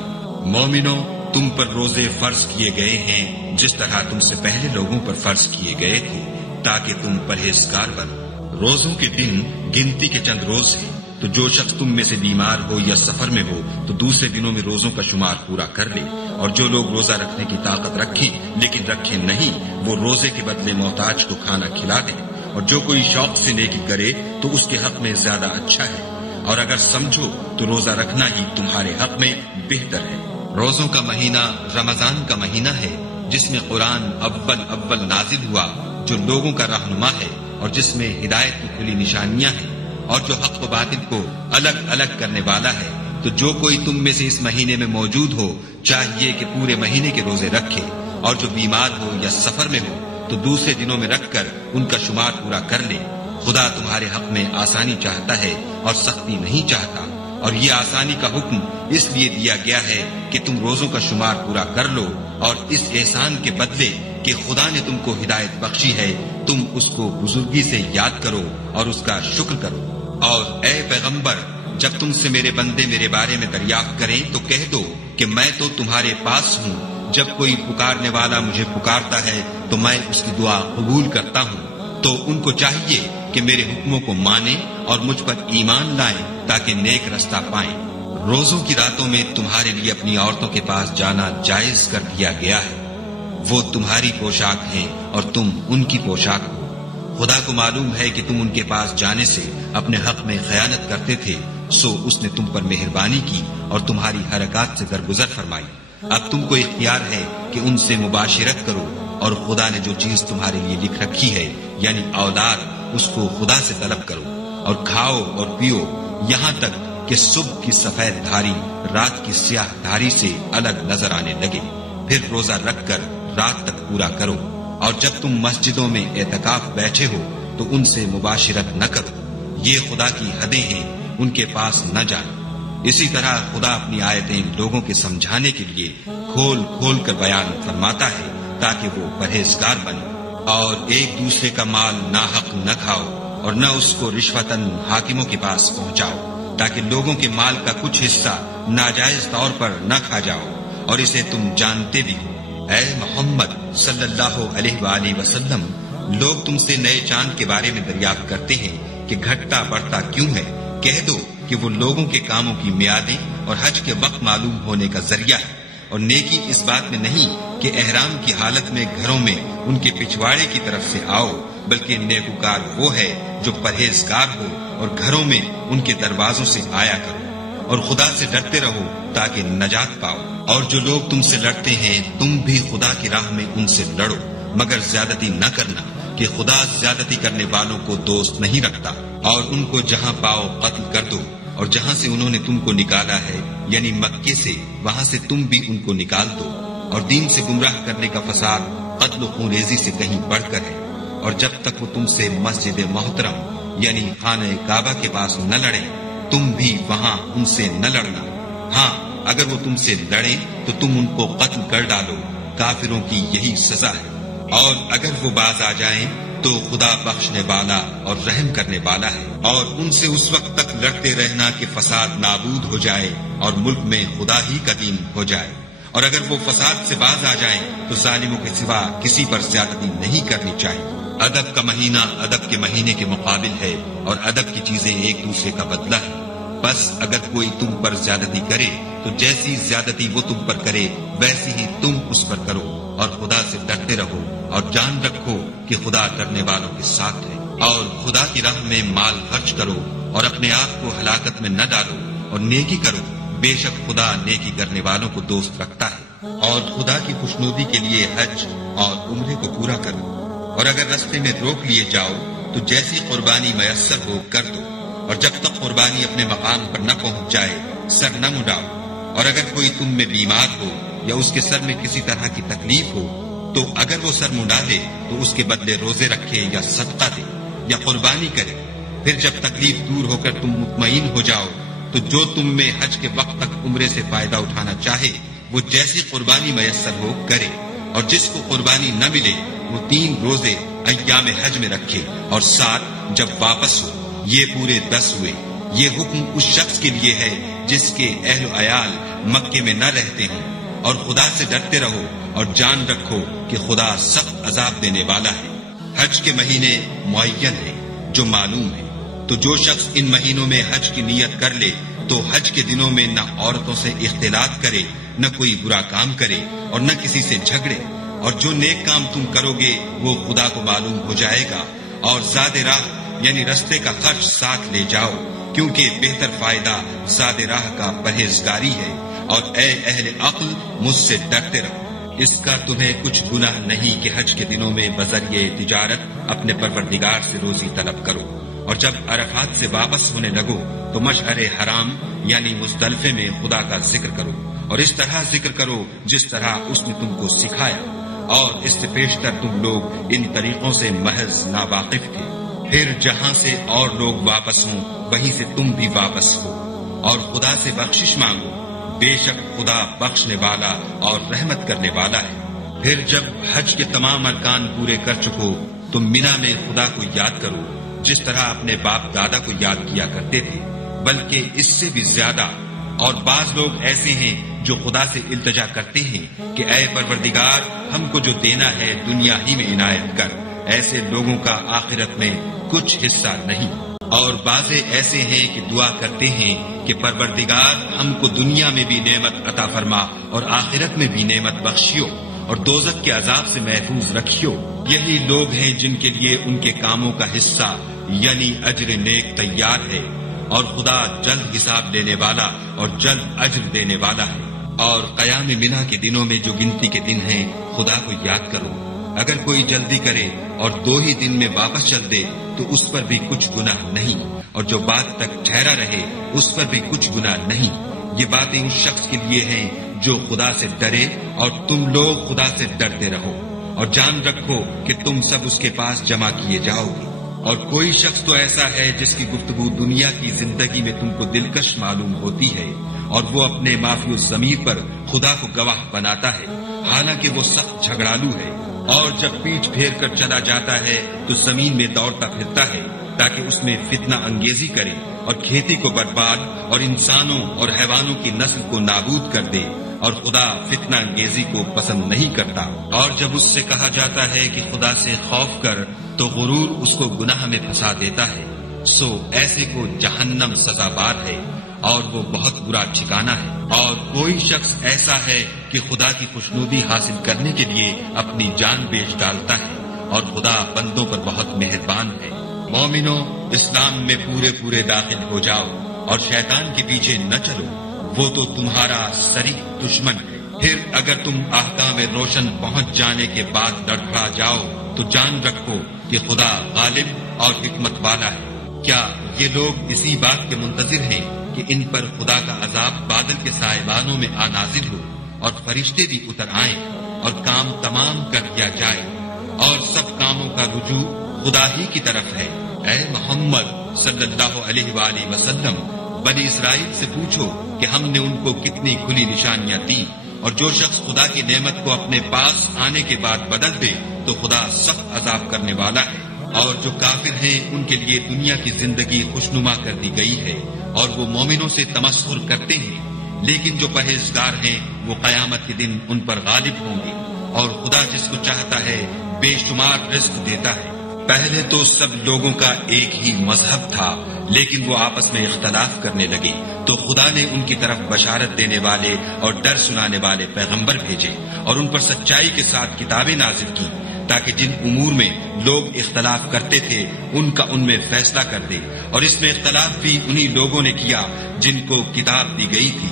مومنو، تم پر روزے فرض کیے گئے ہیں جس طرح تم سے پہلے لوگوں پر فرض کیے گئے تھے تاکہ تم پرہیزگار بنو۔ روزوں کے دن گنتی کے چند روز ہیں، تو جو شخص تم میں سے بیمار ہو یا سفر میں ہو تو دوسرے دنوں میں روزوں کا شمار پورا کر لے، اور جو لوگ روزہ رکھنے کی طاقت رکھیں لیکن رکھیں نہیں وہ روزے کے بدلے محتاج کو کھانا کھلا دیں، اور جو کوئی شوق سے نیکی کرے تو اس کے حق میں زیادہ اچھا ہے، اور اگر سمجھو تو روزہ رکھنا ہی تمہارے حق میں بہتر ہے۔ روزوں کا مہینہ رمضان کا مہینہ ہے جس میں قرآن اول نازل ہوا، جو لوگوں کا رہنما ہے اور جس میں ہدایت کی کھلی نشانیاں ہیں، اور جو حق و باطل کو الگ الگ کرنے والا ہے۔ تو جو کوئی تم میں سے اس مہینے میں موجود ہو چاہیے کہ پورے مہینے کے روزے رکھے، اور جو بیمار ہو یا سفر میں ہو تو دوسرے دنوں میں رکھ کر ان کا شمار پورا کر لے۔ خدا تمہارے حق میں آسانی چاہتا ہے اور سختی نہیں چاہتا، اور یہ آسانی کا حکم اس لیے دیا گیا ہے کہ تم روزوں کا شمار پورا کر لو، اور اس احسان کے بدلے کہ خدا نے تم کو ہدایت بخشی ہے تم اس کو بزرگی سے یاد کرو اور اس کا شکر کرو۔ اور اے پیغمبر، جب تم سے میرے بندے میرے بارے میں دریافت کریں تو کہہ دو کہ میں تو تمہارے پاس ہوں، جب کوئی پکارنے والا مجھے پکارتا ہے تو میں اس کی دعا قبول کرتا ہوں۔ تو ان کو چاہیے کہ میرے حکموں کو مانیں اور مجھ پر ایمان لائیں تاکہ نیک رستہ پائیں۔ روزوں کی راتوں میں تمہارے لیے اپنی عورتوں کے پاس جانا جائز کر دیا گیا ہے، وہ تمہاری پوشاک ہیں اور تم ان کی پوشاک ہو۔ خدا کو معلوم ہے کہ تم ان کے پاس جانے سے اپنے حق میں خیانت کرتے تھے، سو اس نے تم پر مہربانی کی اور تمہاری حرکات سے درگزر فرمائی۔ اب تم کو اختیار ہے کہ ان سے مباشرت کرو، اور خدا نے جو چیز تمہارے لیے لکھ رکھی ہے یعنی اولاد، اس کو خدا سے طلب کرو، اور کھاؤ اور پیو یہاں تک کہ صبح کی سفید دھاری رات کی سیاہ دھاری سے الگ نظر آنے لگے، پھر روزہ رکھ کر رات تک پورا کرو، اور جب تم مسجدوں میں اعتکاف بیٹھے ہو تو ان سے مباشرت نہ کرو، یہ خدا کی حدیں ہیں، ان کے پاس نہ جانا۔ اسی طرح خدا اپنی آیتیں لوگوں کے سمجھانے کے لیے کھول کھول کر بیان فرماتا ہے تاکہ وہ پرہیزگار بنے، اور ایک دوسرے کا مال ناحق نہ کھاؤ اور نہ اس کو رشوتاً حاکموں کے پاس پہنچاؤ، تاکہ لوگوں کے مال کا کچھ حصہ ناجائز طور پر نہ کھا جاؤ، اور اسے تم جانتے بھی ہو۔ اے محمد صلی اللہ علیہ وآلہ وسلم، لوگ تم سے نئے چاند کے بارے میں دریافت کرتے ہیں کہ گھٹتا بڑھتا کیوں ہے، کہہ دو کہ وہ لوگوں کے کاموں کی میعادیں اور حج کے وقت معلوم ہونے کا ذریعہ ہے، اور نیکی اس بات میں نہیں کہ احرام کی حالت میں گھروں میں ان کے پچھواڑے کی طرف سے آؤ، بلکہ نیکوکار وہ ہے جو پرہیزگار ہو اور گھروں میں ان کے دروازوں سے آیا کرو، اور خدا سے ڈرتے رہو تاکہ نجات پاؤ۔ اور جو لوگ تم سے لڑتے ہیں تم بھی خدا کی راہ میں ان سے لڑو، مگر زیادتی نہ کرنا کہ خدا زیادتی کرنے والوں کو دوست نہیں رکھتا، اور ان کو جہاں پاؤ قتل کر دو، اور جہاں سے انہوں نے تم کو نکالا ہے یعنی مکے سے، وہاں سے تم بھی ان کو نکال دو، اور دین سے گمراہ کرنے کا فساد قتل و خون ریزی سے کہیں بڑھ کر ہے، اور جب تک وہ تم سے مسجد محترم یعنی خانہ کعبہ کے پاس نہ لڑیں تم بھی وہاں ان سے نہ لڑنا۔ ہاں اگر وہ تم سے لڑیں تو تم ان کو قتل کر ڈالو، کافروں کی یہی سزا ہے، اور اگر وہ باز آ جائیں تو خدا بخشنے والا اور رحم کرنے والا ہے، اور ان سے اس وقت تک لڑتے رہنا کہ فساد نابود ہو جائے اور ملک میں خدا ہی کا دین ہو جائے، اور اگر وہ فساد سے باز آ جائیں تو ظالموں کے سوا کسی پر زیادتی نہیں کرنی چاہیے۔ ادب کا مہینہ ادب کے مہینے کے مقابل ہے، اور ادب کی چیزیں ایک دوسرے کا بدلہ ہے، بس اگر کوئی تم پر زیادتی کرے تو جیسی زیادتی وہ تم پر کرے ویسی ہی تم اس پر کرو، اور خدا سے ڈرتے رہو اور جان رکھو کہ خدا ڈرنے والوں کے ساتھ ہے۔ اور خدا کی راہ میں مال خرچ کرو اور اپنے آپ کو ہلاکت میں نہ ڈالو، اور نیکی کرو، بے شک خدا نیکی کرنے والوں کو دوست رکھتا ہے۔ اور خدا کی خوشنودی کے لیے حج اور عمرے کو پورا کرو، اور اگر رستے میں روک لیے جاؤ تو جیسی قربانی میسر ہو کر دو، اور جب تک قربانی اپنے مقام پر نہ پہنچ جائے سر نہ مڈاؤ، اور اگر کوئی تم میں بیمار ہو یا اس کے سر میں کسی طرح کی تکلیف ہو تو اگر وہ سر منڈا دے تو اس کے بدلے روزے رکھے یا صدقہ دے یا قربانی کرے، پھر جب تکلیف دور ہو کر تم مطمئن ہو جاؤ تو جو تم میں حج کے وقت تک عمرے سے فائدہ اٹھانا چاہے وہ جیسی قربانی میسر ہو کرے، اور جس کو قربانی نہ ملے وہ 3 روزے ایام حج میں رکھے، اور 7 جب واپس ہو، یہ پورے 10 ہوئے۔ یہ حکم اس شخص کے لیے ہے جس کے اہل و عیال مکے میں نہ رہتے ہیں، اور خدا سے ڈرتے رہو اور جان رکھو کہ خدا سخت عذاب دینے والا ہے۔ حج کے مہینے معین ہیں جو معلوم ہے، تو جو شخص ان مہینوں میں حج کی نیت کر لے تو حج کے دنوں میں نہ عورتوں سے اختلاط کرے، نہ کوئی برا کام کرے، اور نہ کسی سے جھگڑے، اور جو نیک کام تم کرو گے وہ خدا کو معلوم ہو جائے گا، اور زاد راہ یعنی رستے کا خرچ ساتھ لے جاؤ، کیونکہ بہتر فائدہ زاد راہ کا پرہیزگاری ہے، اور اے اہل عقل مجھ سے ڈرتے رہو۔ اس کا تمہیں کچھ گناہ نہیں کہ حج کے دنوں میں بذریعہ تجارت اپنے پروردگار سے روزی طلب کرو، اور جب عرفات سے واپس ہونے لگو تو مشعر حرام یعنی مزدلفے میں خدا کا ذکر کرو، اور اس طرح ذکر کرو جس طرح اس نے تم کو سکھایا، اور اس سے پیشتر تم لوگ ان طریقوں سے محض ناواقف تھے۔ پھر جہاں سے اور لوگ واپس ہوں وہیں سے تم بھی واپس ہو، اور خدا سے بخشش مانگو، بے شک خدا بخشنے والا اور رحمت کرنے والا ہے۔ پھر جب حج کے تمام ارکان پورے کر چکو تو مینا میں خدا کو یاد کرو جس طرح اپنے باپ دادا کو یاد کیا کرتے تھے، بلکہ اس سے بھی زیادہ۔ اور بعض لوگ ایسے ہیں جو خدا سے التجا کرتے ہیں کہ اے پروردگار ہم کو جو دینا ہے دنیا ہی میں عنایت کر، ایسے لوگوں کا آخرت میں کچھ حصہ نہیں۔ اور بعض ایسے ہیں کہ دعا کرتے ہیں کہ پروردگار ہم کو دنیا میں بھی نعمت عطا فرما اور آخرت میں بھی نعمت بخشیو اور دوزخ کے عذاب سے محفوظ رکھیو۔ یہی لوگ ہیں جن کے لیے ان کے کاموں کا حصہ یعنی اجر نیک تیار ہے، اور خدا جلد حساب لینے والا اور جلد اجر دینے والا ہے۔ اور قیام منا کے دنوں میں جو گنتی کے دن ہیں خدا کو یاد کرو۔ اگر کوئی جلدی کرے اور 2 ہی دن میں واپس چل دے تو اس پر بھی کچھ گناہ نہیں، اور جو بات تک ٹھہرا رہے اس پر بھی کچھ گناہ نہیں۔ یہ باتیں اس شخص کے لیے ہیں جو خدا سے ڈرے، اور تم لوگ خدا سے ڈرتے رہو، اور جان رکھو کہ تم سب اس کے پاس جمع کیے جاؤ گے۔ اور کوئی شخص تو ایسا ہے جس کی گفتگو دنیا کی زندگی میں تم کو دلکش معلوم ہوتی ہے، اور وہ اپنے معافی الضمیر پر خدا کو گواہ بناتا ہے، حالانکہ وہ سخت جھگڑالو ہے، اور جب پیٹھ پھیر کر چلا جاتا ہے تو زمین میں دوڑتا پھرتا ہے تاکہ اس میں فتنہ انگیزی کرے اور کھیتی کو برباد اور انسانوں اور حیوانوں کی نسل کو نابود کر دے، اور خدا فتنہ انگیزی کو پسند نہیں کرتا۔ اور جب اس سے کہا جاتا ہے کہ خدا سے خوف کر تو غرور اس کو گناہ میں پھنسا دیتا ہے، سو ایسے کو جہنم سزاوار ہے اور وہ بہت برا ٹھکانہ ہے۔ اور کوئی شخص ایسا ہے کہ خدا کی خوشنودی حاصل کرنے کے لیے اپنی جان بیچ ڈالتا ہے، اور خدا بندوں پر بہت مہربان ہے۔ مومنو، اسلام میں پورے داخل ہو جاؤ اور شیطان کے پیچھے نہ چلو، وہ تو تمہارا صریح دشمن ہے۔ پھر اگر تم احکام روشن پہنچ جانے کے بعد لڑکھڑا جاؤ تو جان رکھو کہ خدا غالب اور حکمت والا ہے۔ کیا یہ لوگ اسی بات کے منتظر ہیں کہ ان پر خدا کا عذاب بادل کے سائبانوں میں نازل ہو اور فرشتے بھی اتر آئیں اور کام تمام کر دیا جائے، اور سب کاموں کا رجوع خدا ہی کی طرف ہے؟ اے محمد صلی اللہ علیہ وآلہ وسلم، بنی اسرائیل سے پوچھو کہ ہم نے ان کو کتنی کھلی نشانیاں دی، اور جو شخص خدا کی نعمت کو اپنے پاس آنے کے بعد بدل دے تو خدا سخت عذاب کرنے والا ہے۔ اور جو کافر ہیں ان کے لیے دنیا کی زندگی خوشنما کر دی گئی ہے، اور وہ مومنوں سے تمسخر کرتے ہیں، لیکن جو پرہیزگار ہیں وہ قیامت کے دن ان پر غالب ہوں گے، اور خدا جس کو چاہتا ہے بے شمار رزق دیتا ہے۔ پہلے تو سب لوگوں کا ایک ہی مذہب تھا، لیکن وہ آپس میں اختلاف کرنے لگے تو خدا نے ان کی طرف بشارت دینے والے اور ڈر سنانے والے پیغمبر بھیجے، اور ان پر سچائی کے ساتھ کتابیں نازل کی، تاکہ جن امور میں لوگ اختلاف کرتے تھے ان کا ان میں فیصلہ کر دے۔ اور اس میں اختلاف بھی انہی لوگوں نے کیا جن کو کتاب دی گئی تھی،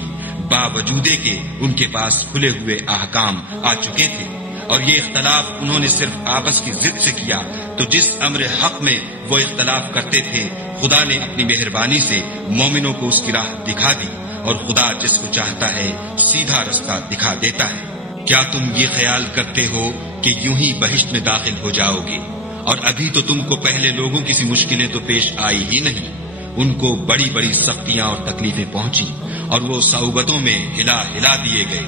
باوجود کہ ان کے پاس کھلے ہوئے احکام آ چکے تھے، اور یہ اختلاف انہوں نے صرف آپس کی ضد سے کیا۔ تو جس امر حق میں وہ اختلاف کرتے تھے خدا نے اپنی مہربانی سے مومنوں کو اس کی راہ دکھا دی، اور خدا جس کو چاہتا ہے سیدھا رستہ دکھا دیتا ہے۔ کیا تم یہ خیال کرتے ہو کہ یوں ہی بہشت میں داخل ہو جاؤ گے؟ اور ابھی تو تم کو پہلے لوگوں کی سی مشکلیں تو پیش آئی ہی نہیں، ان کو بڑی بڑی سختیاں اور تکلیفیں پہنچی، اور وہ صعوبتوں میں ہلا دیے گئے،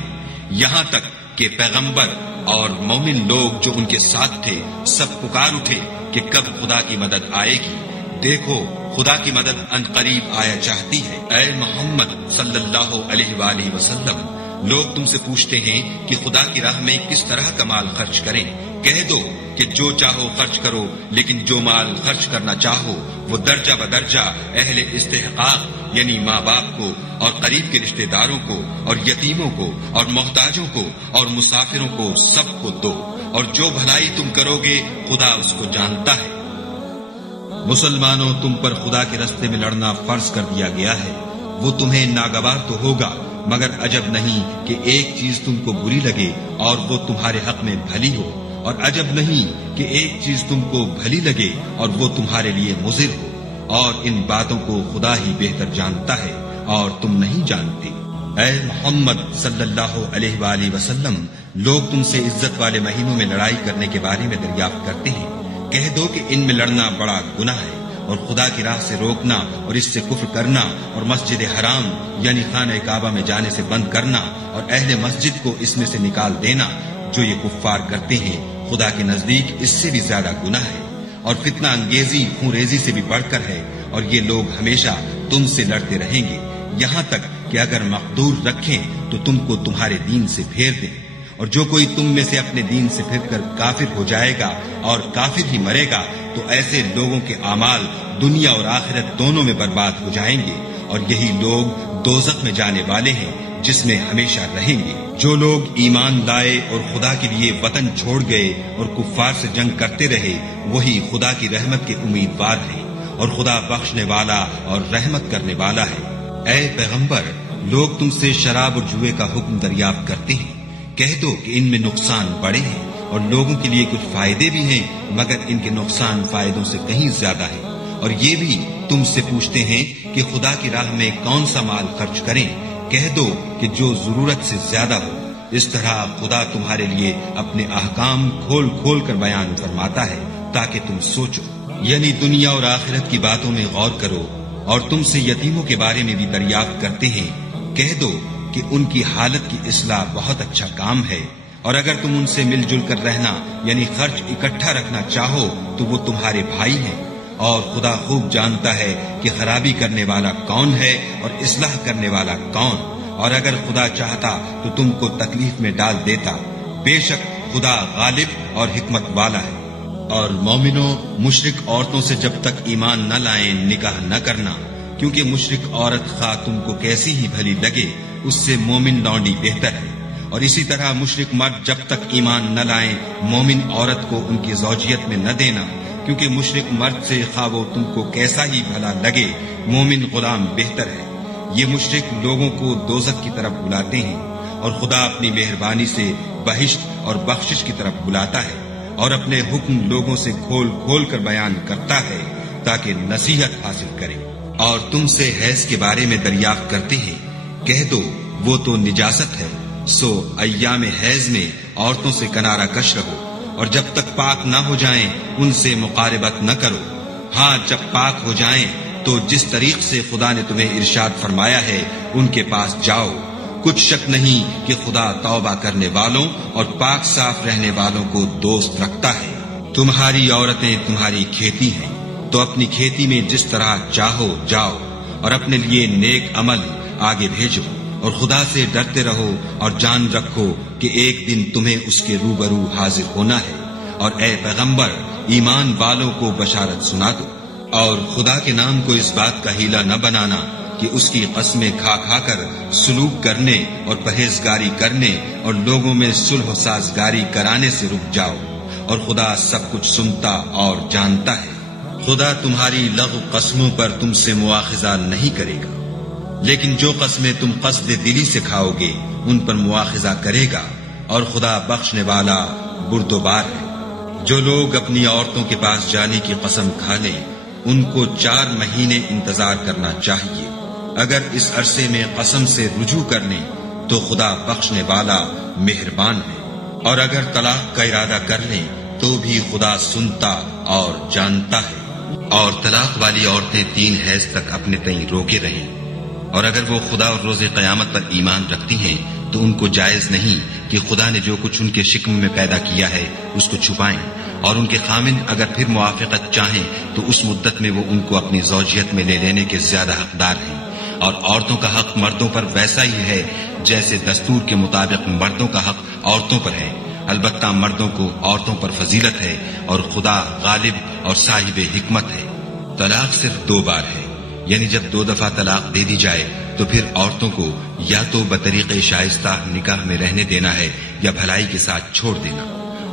یہاں تک کہ پیغمبر اور مومن لوگ جو ان کے ساتھ تھے سب پکار اٹھے کہ کب خدا کی مدد آئے گی۔ دیکھو خدا کی مدد ان قریب آیا چاہتی ہے۔ اے محمد صلی اللہ علیہ وآلہ وسلم، لوگ تم سے پوچھتے ہیں کہ خدا کی راہ میں کس طرح کا مال خرچ کریں۔ کہہ دو کہ جو چاہو خرچ کرو، لیکن جو مال خرچ کرنا چاہو وہ درجہ بدرجہ اہل استحقاق یعنی ماں باپ کو اور قریب کے رشتہ داروں کو اور یتیموں کو اور محتاجوں کو اور مسافروں کو سب کو دو، اور جو بھلائی تم کرو گے خدا اس کو جانتا ہے۔ مسلمانوں، تم پر خدا کے رستے میں لڑنا فرض کر دیا گیا ہے، وہ تمہیں ناگوار تو ہوگا، مگر عجب نہیں کہ ایک چیز تم کو بری لگے اور وہ تمہارے حق میں بھلی ہو، اور عجب نہیں کہ ایک چیز تم کو بھلی لگے اور وہ تمہارے لیے مضر ہو، اور ان باتوں کو خدا ہی بہتر جانتا ہے اور تم نہیں جانتے۔ اے محمد صلی اللہ علیہ وآلہ وسلم، لوگ تم سے عزت والے مہینوں میں لڑائی کرنے کے بارے میں دریافت کرتے ہیں۔ کہہ دو کہ ان میں لڑنا بڑا گناہ ہے، اور خدا کی راہ سے روکنا اور اس سے کفر کرنا اور مسجد حرام یعنی خانہ کعبہ میں جانے سے بند کرنا اور اہل مسجد کو اس میں سے نکال دینا، جو یہ کفار کرتے ہیں خدا کے نزدیک اس سے بھی زیادہ گناہ ہے، اور فتنہ انگیزی خون ریزی سے بھی بڑھ کر ہے، اور یہ لوگ ہمیشہ تم سے لڑتے رہیں گے، یہاں تک کہ اگر مقدور رکھیں تو تم کو تمہارے دین سے پھیر دیں۔ اور جو کوئی تم میں سے اپنے دین سے پھر کر کافر ہو جائے گا اور کافر ہی مرے گا تو ایسے لوگوں کے اعمال دنیا اور آخرت دونوں میں برباد ہو جائیں گے، اور یہی لوگ دوزخ میں جانے والے ہیں جس میں ہمیشہ رہیں گے۔ جو لوگ ایمان لائے اور خدا کے لیے وطن چھوڑ گئے اور کفار سے جنگ کرتے رہے وہی خدا کی رحمت کے امیدوار ہیں، اور خدا بخشنے والا اور رحمت کرنے والا ہے۔ اے پیغمبر، لوگ تم سے شراب اور جوئے کا حکم دریافت کرتے ہیں، کہہ دو کہ ان میں نقصان بڑے ہیں اور لوگوں کے لیے کچھ فائدے بھی ہیں، مگر ان کے نقصان فائدوں سے کہیں زیادہ ہے۔ اور یہ بھی تم سے پوچھتے ہیں کہ خدا کی راہ میں کون سا مال خرچ کریں، کہہ دو کہ جو ضرورت سے زیادہ ہو۔ اس طرح خدا تمہارے لیے اپنے احکام کھول کھول کر بیان فرماتا ہے تاکہ تم سوچو، یعنی دنیا اور آخرت کی باتوں میں غور کرو۔ اور تم سے یتیموں کے بارے میں بھی دریافت کرتے ہیں، کہہ دو کہ ان کی حالت کی اصلاح بہت اچھا کام ہے، اور اگر تم ان سے مل جل کر رہنا یعنی خرچ اکٹھا رکھنا چاہو تو وہ تمہارے بھائی ہیں، اور خدا خوب جانتا ہے کہ خرابی کرنے والا کون ہے اور اصلاح کرنے والا کون۔ اور اگر خدا چاہتا تو تم کو تکلیف میں ڈال دیتا، بے شک خدا غالب اور حکمت والا ہے۔ اور مومنوں، مشرک عورتوں سے جب تک ایمان نہ لائیں نکاح نہ کرنا، کیونکہ مشرک عورت خواہ تم کو کیسی ہی بھلی لگے اس سے مومن لونڈی بہتر ہے۔ اور اسی طرح مشرک مرد جب تک ایمان نہ لائیں مومن عورت کو ان کی زوجیت میں نہ دینا، کیونکہ مشرک مرد سے خواہ وہ تم کو کیسا ہی بھلا لگے مومن غلام بہتر ہے۔ یہ مشرک لوگوں کو دوزخ کی طرف بلاتے ہیں، اور خدا اپنی مہربانی سے بہشت اور بخشش کی طرف بلاتا ہے، اور اپنے حکم لوگوں سے کھول کھول کر بیان کرتا ہے تاکہ نصیحت حاصل کریں۔ اور تم سے حیض کے بارے میں دریافت کرتے ہیں، کہہ دو وہ تو نجاست ہے، سو ایام حیض میں عورتوں سے کنارہ کش رہو، اور جب تک پاک نہ ہو جائیں ان سے مقاربت نہ کرو۔ ہاں جب پاک ہو جائیں تو جس طریق سے خدا نے تمہیں ارشاد فرمایا ہے ان کے پاس جاؤ۔ کچھ شک نہیں کہ خدا توبہ کرنے والوں اور پاک صاف رہنے والوں کو دوست رکھتا ہے۔ تمہاری عورتیں تمہاری کھیتی ہیں، تو اپنی کھیتی میں جس طرح چاہو جاؤ، اور اپنے لیے نیک عمل آگے بھیجو، اور خدا سے ڈرتے رہو، اور جان رکھو کہ ایک دن تمہیں اس کے روبرو حاضر ہونا ہے۔ اور اے پیغمبر، ایمان والوں کو بشارت سنا دو، اور خدا کے نام کو اس بات کا ہیلا نہ بنانا کہ اس کی قسمیں کھا کھا کر سلوک کرنے اور پرہیزگاری کرنے اور لوگوں میں صلح و سازگاری کرانے سے رک جاؤ، اور خدا سب کچھ سنتا اور جانتا ہے۔ خدا تمہاری لغو قسموں پر تم سے مواخذہ نہیں کرے گا، لیکن جو قسمیں تم قصد دلی سے کھاؤ گے ان پر مواخذہ کرے گا، اور خدا بخشنے والا بردبار ہے۔ جو لوگ اپنی عورتوں کے پاس جانے کی قسم کھا لیں ان کو 4 مہینے انتظار کرنا چاہیے۔ اگر اس عرصے میں قسم سے رجوع کر لیں تو خدا بخشنے والا مہربان ہے، اور اگر طلاق کا ارادہ کر لیں تو بھی خدا سنتا اور جانتا ہے۔ اور طلاق والی عورتیں 3 حیض تک اپنے تئیں روکے رہیں، اور اگر وہ خدا اور روز قیامت پر ایمان رکھتی ہیں تو ان کو جائز نہیں کہ خدا نے جو کچھ ان کے شکم میں پیدا کیا ہے اس کو چھپائیں، اور ان کے خامند اگر پھر موافقت چاہیں تو اس مدت میں وہ ان کو اپنی زوجیت میں لے لینے کے زیادہ حقدار ہیں۔ اور عورتوں کا حق مردوں پر ویسا ہی ہے جیسے دستور کے مطابق مردوں کا حق عورتوں پر ہے، البتہ مردوں کو عورتوں پر فضیلت ہے، اور خدا غالب اور صاحب حکمت ہے۔ طلاق صرف 2 بار ہے، یعنی جب 2 دفعہ طلاق دے دی جائے تو پھر عورتوں کو یا تو بطریق شائستہ نکاح میں رہنے دینا ہے یا بھلائی کے ساتھ چھوڑ دینا،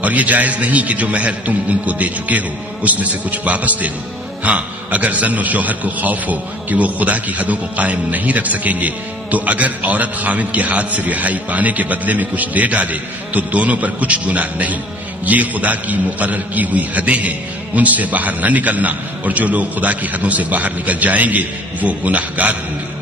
اور یہ جائز نہیں کہ جو مہر تم ان کو دے چکے ہو اس میں سے کچھ واپس دے دو۔ ہاں اگر زن و شوہر کو خوف ہو کہ وہ خدا کی حدوں کو قائم نہیں رکھ سکیں گے تو اگر عورت خاوند کے ہاتھ سے رہائی پانے کے بدلے میں کچھ دے ڈالے تو دونوں پر کچھ گناہ نہیں۔ یہ خدا کی مقرر کی ہوئی حدیں ہیں، ان سے باہر نہ نکلنا، اور جو لوگ خدا کی حدوں سے باہر نکل جائیں گے وہ گناہگار ہوں گے۔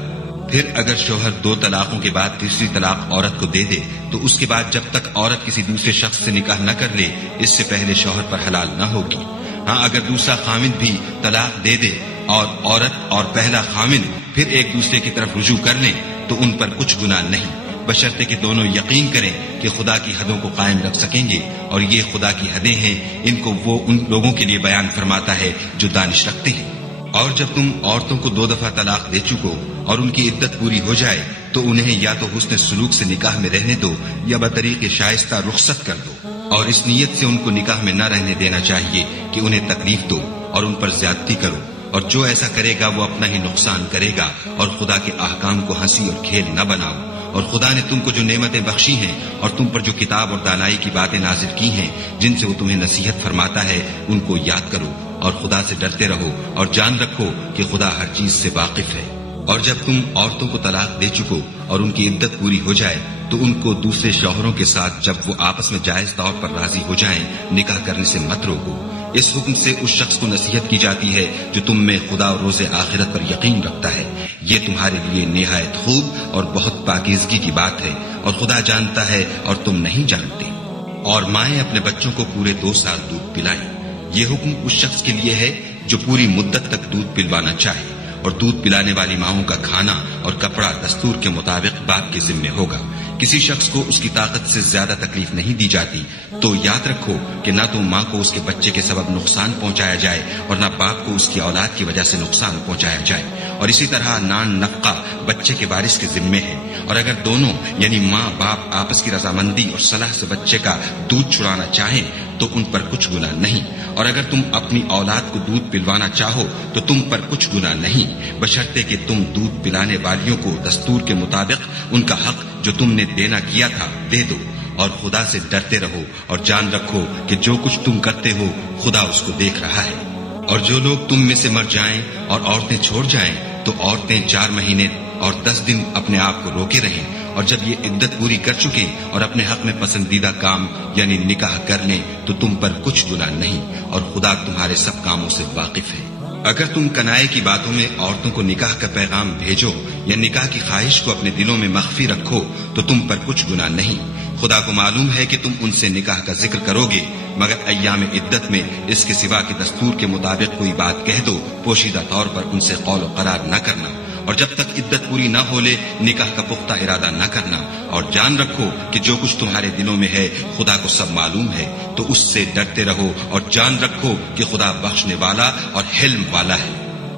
پھر اگر شوہر 2 طلاقوں کے بعد تیسری طلاق عورت کو دے دے تو اس کے بعد جب تک عورت کسی دوسرے شخص سے نکاح نہ کر لے اس سے پہلے شوہر پر حلال نہ ہوگی۔ ہاں اگر دوسرا خامند بھی طلاق دے دے اور عورت اور پہلا خامند پھر ایک دوسرے کی طرف رجوع کر لیں تو ان پر کچھ گناہ نہیں، بشرطے کہ دونوں یقین کریں کہ خدا کی حدوں کو قائم رکھ سکیں گے، اور یہ خدا کی حدیں ہیں، ان کو وہ ان لوگوں کے لیے بیان فرماتا ہے جو دانش رکھتے ہیں۔ اور جب تم عورتوں کو 2 دفعہ طلاق دے چکو اور ان کی عدت پوری ہو جائے تو انہیں یا تو حسن سلوک سے نکاح میں رہنے دو یا بطریق شائستہ رخصت کر دو، اور اس نیت سے ان کو نکاح میں نہ رہنے دینا چاہیے کہ انہیں تکلیف دو اور ان پر زیادتی کرو، اور جو ایسا کرے گا وہ اپنا ہی نقصان کرے گا، اور خدا کے احکام کو ہنسی اور کھیل نہ بناؤ۔ اور خدا نے تم کو جو نعمتیں بخشی ہیں اور تم پر جو کتاب اور دانائی کی باتیں نازل کی ہیں جن سے وہ تمہیں نصیحت فرماتا ہے ان کو یاد کرو، اور خدا سے ڈرتے رہو اور جان رکھو کہ خدا ہر چیز سے واقف ہے۔ اور جب تم عورتوں کو طلاق دے چکو اور ان کی عدت پوری ہو جائے تو ان کو دوسرے شوہروں کے ساتھ جب وہ آپس میں جائز طور پر راضی ہو جائیں نکاح کرنے سے مت روکو۔ اس حکم سے اس شخص کو نصیحت کی جاتی ہے جو تم میں خدا اور روز آخرت پر یقین رکھتا ہے، یہ تمہارے لیے نہایت خوب اور بہت پاکیزگی کی بات ہے، اور خدا جانتا ہے اور تم نہیں جانتے۔ اور مائیں اپنے بچوں کو پورے 2 سال دودھ پلائیں، یہ حکم اس شخص کے لیے ہے جو پوری مدت تک دودھ پلوانا چاہے، اور دودھ پلانے والی ماؤں کا کھانا اور کپڑا دستور کے مطابق باپ کے ذمے ہوگا۔ کسی شخص کو اس کی طاقت سے زیادہ تکلیف نہیں دی جاتی، تو یاد رکھو کہ نہ تو ماں کو اس کے بچے کے سبب نقصان پہنچایا جائے اور نہ باپ کو اس کی اولاد کی وجہ سے نقصان پہنچایا جائے، اور اسی طرح نان نفقہ بچے کے وارث کے ذمے ہے۔ اور اگر دونوں یعنی ماں باپ آپس کی رضامندی اور صلاح سے بچے کا دودھ چھڑانا چاہیں تو ان پر کچھ گناہ نہیں، اور اگر تم اپنی اولاد کو دودھ پلوانا چاہو تو تم پر کچھ گناہ نہیں، بشرطے کہ تم دودھ پلانے والیوں کو دستور کے مطابق ان کا حق جو تم نے دینا کیا تھا دے دو۔ اور خدا سے ڈرتے رہو اور جان رکھو کہ جو کچھ تم کرتے ہو خدا اس کو دیکھ رہا ہے۔ اور جو لوگ تم میں سے مر جائیں اور عورتیں چھوڑ جائیں تو عورتیں 4 مہینے اور 10 دن اپنے آپ کو روکے رہیں، اور جب یہ عدت پوری کر چکیں اور اپنے حق میں پسندیدہ کام یعنی نکاح کر لیں تو تم پر کچھ گناہ نہیں، اور خدا تمہارے سب کاموں سے واقف ہے۔ اگر تم کنائے کی باتوں میں عورتوں کو نکاح کا پیغام بھیجو یا نکاح کی خواہش کو اپنے دلوں میں مخفی رکھو تو تم پر کچھ گناہ نہیں، خدا کو معلوم ہے کہ تم ان سے نکاح کا ذکر کرو گے، مگر ایام عدت میں اس کے سوا کے دستور کے مطابق کوئی بات کہہ دو، پوشیدہ طور پر ان سے قول و قرار نہ کرنا، اور جب تک عدت پوری نہ ہو لے نکاح کا پختہ ارادہ نہ کرنا، اور جان رکھو کہ جو کچھ تمہارے دلوں میں ہے خدا کو سب معلوم ہے، تو اس سے ڈرتے رہو اور جان رکھو کہ خدا بخشنے والا اور حلم والا ہے۔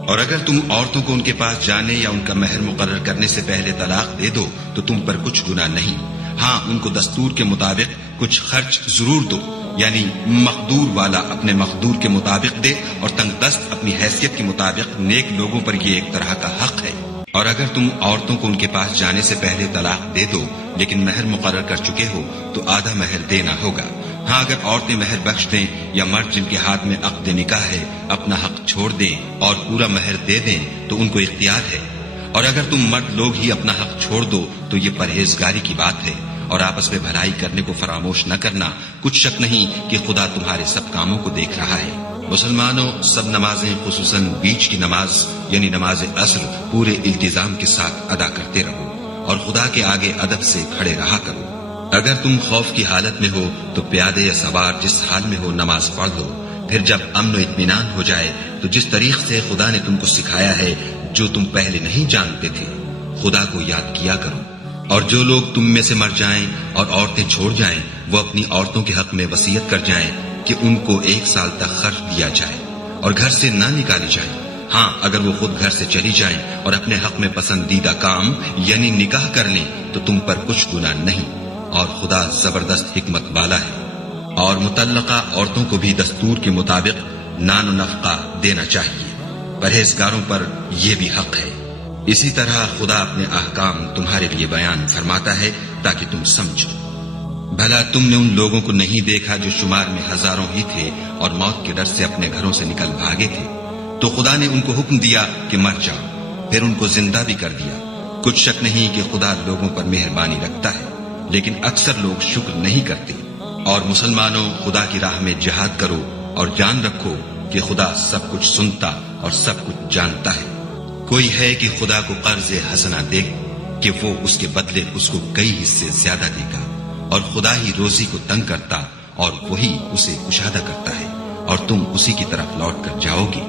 اور اگر تم عورتوں کو ان کے پاس جانے یا ان کا مہر مقرر کرنے سے پہلے طلاق دے دو تو تم پر کچھ گناہ نہیں، ہاں ان کو دستور کے مطابق کچھ خرچ ضرور دو، یعنی مقدور والا اپنے مقدور کے مطابق دے اور تنگ دست اپنی حیثیت کے مطابق، نیک لوگوں پر یہ ایک طرح کا حق ہے۔ اور اگر تم عورتوں کو ان کے پاس جانے سے پہلے طلاق دے دو لیکن مہر مقرر کر چکے ہو تو آدھا مہر دینا ہوگا، ہاں اگر عورتیں مہر بخش دیں یا مرد جن کے ہاتھ میں عقد نکاح ہے اپنا حق چھوڑ دیں اور پورا مہر دے دیں تو ان کو اختیار ہے، اور اگر تم مرد لوگ ہی اپنا حق چھوڑ دو تو یہ پرہیزگاری کی بات ہے، اور آپس میں بھلائی کرنے کو فراموش نہ کرنا، کچھ شک نہیں کہ خدا تمہارے سب کاموں کو دیکھ رہا ہے۔ مسلمانوں، سب نمازیں خصوصاً بیچ کی نماز یعنی نماز عصر پورے التزام کے ساتھ ادا کرتے رہو اور خدا کے آگے ادب سے کھڑے رہا کرو۔ اگر تم خوف کی حالت میں ہو تو پیادے یا سوار جس حال میں ہو نماز پڑھ لو، پھر جب امن و اطمینان ہو جائے تو جس طریق سے خدا نے تم کو سکھایا ہے جو تم پہلے نہیں جانتے تھے خدا کو یاد کیا کرو۔ اور جو لوگ تم میں سے مر جائیں اور عورتیں چھوڑ جائیں وہ اپنی عورتوں کے حق میں وصیت کر جائیں کہ ان کو 1 سال تک خرچ دیا جائے اور گھر سے نہ نکالی جائے، ہاں اگر وہ خود گھر سے چلی جائیں اور اپنے حق میں پسندیدہ کام یعنی نکاح کر لیں تو تم پر کچھ گناہ نہیں، اور خدا زبردست حکمت والا ہے۔ اور مطلقہ عورتوں کو بھی دستور کے مطابق نان و نفقہ دینا چاہیے، پرہیزگاروں پر یہ بھی حق ہے۔ اسی طرح خدا اپنے احکام تمہارے لیے بیان فرماتا ہے تاکہ تم سمجھو۔ بھلا تم نے ان لوگوں کو نہیں دیکھا جو شمار میں ہزاروں ہی تھے اور موت کے ڈر سے اپنے گھروں سے نکل بھاگے تھے، تو خدا نے ان کو حکم دیا کہ مر جاؤ، پھر ان کو زندہ بھی کر دیا۔ کچھ شک نہیں کہ خدا لوگوں پر مہربانی رکھتا ہے، لیکن اکثر لوگ شکر نہیں کرتے۔ اور مسلمانوں، خدا کی راہ میں جہاد کرو اور جان رکھو کہ خدا سب کچھ سنتا اور سب کچھ جانتا ہے۔ کوئی ہے کہ خدا کو قرض حسنہ دے کہ وہ اس کے بدلے اس کو کئی حصے زیادہ دے گا، اور خدا ہی روزی کو تنگ کرتا اور وہی اسے کشادہ کرتا ہے، اور تم اسی کی طرف لوٹ کر جاؤ گے۔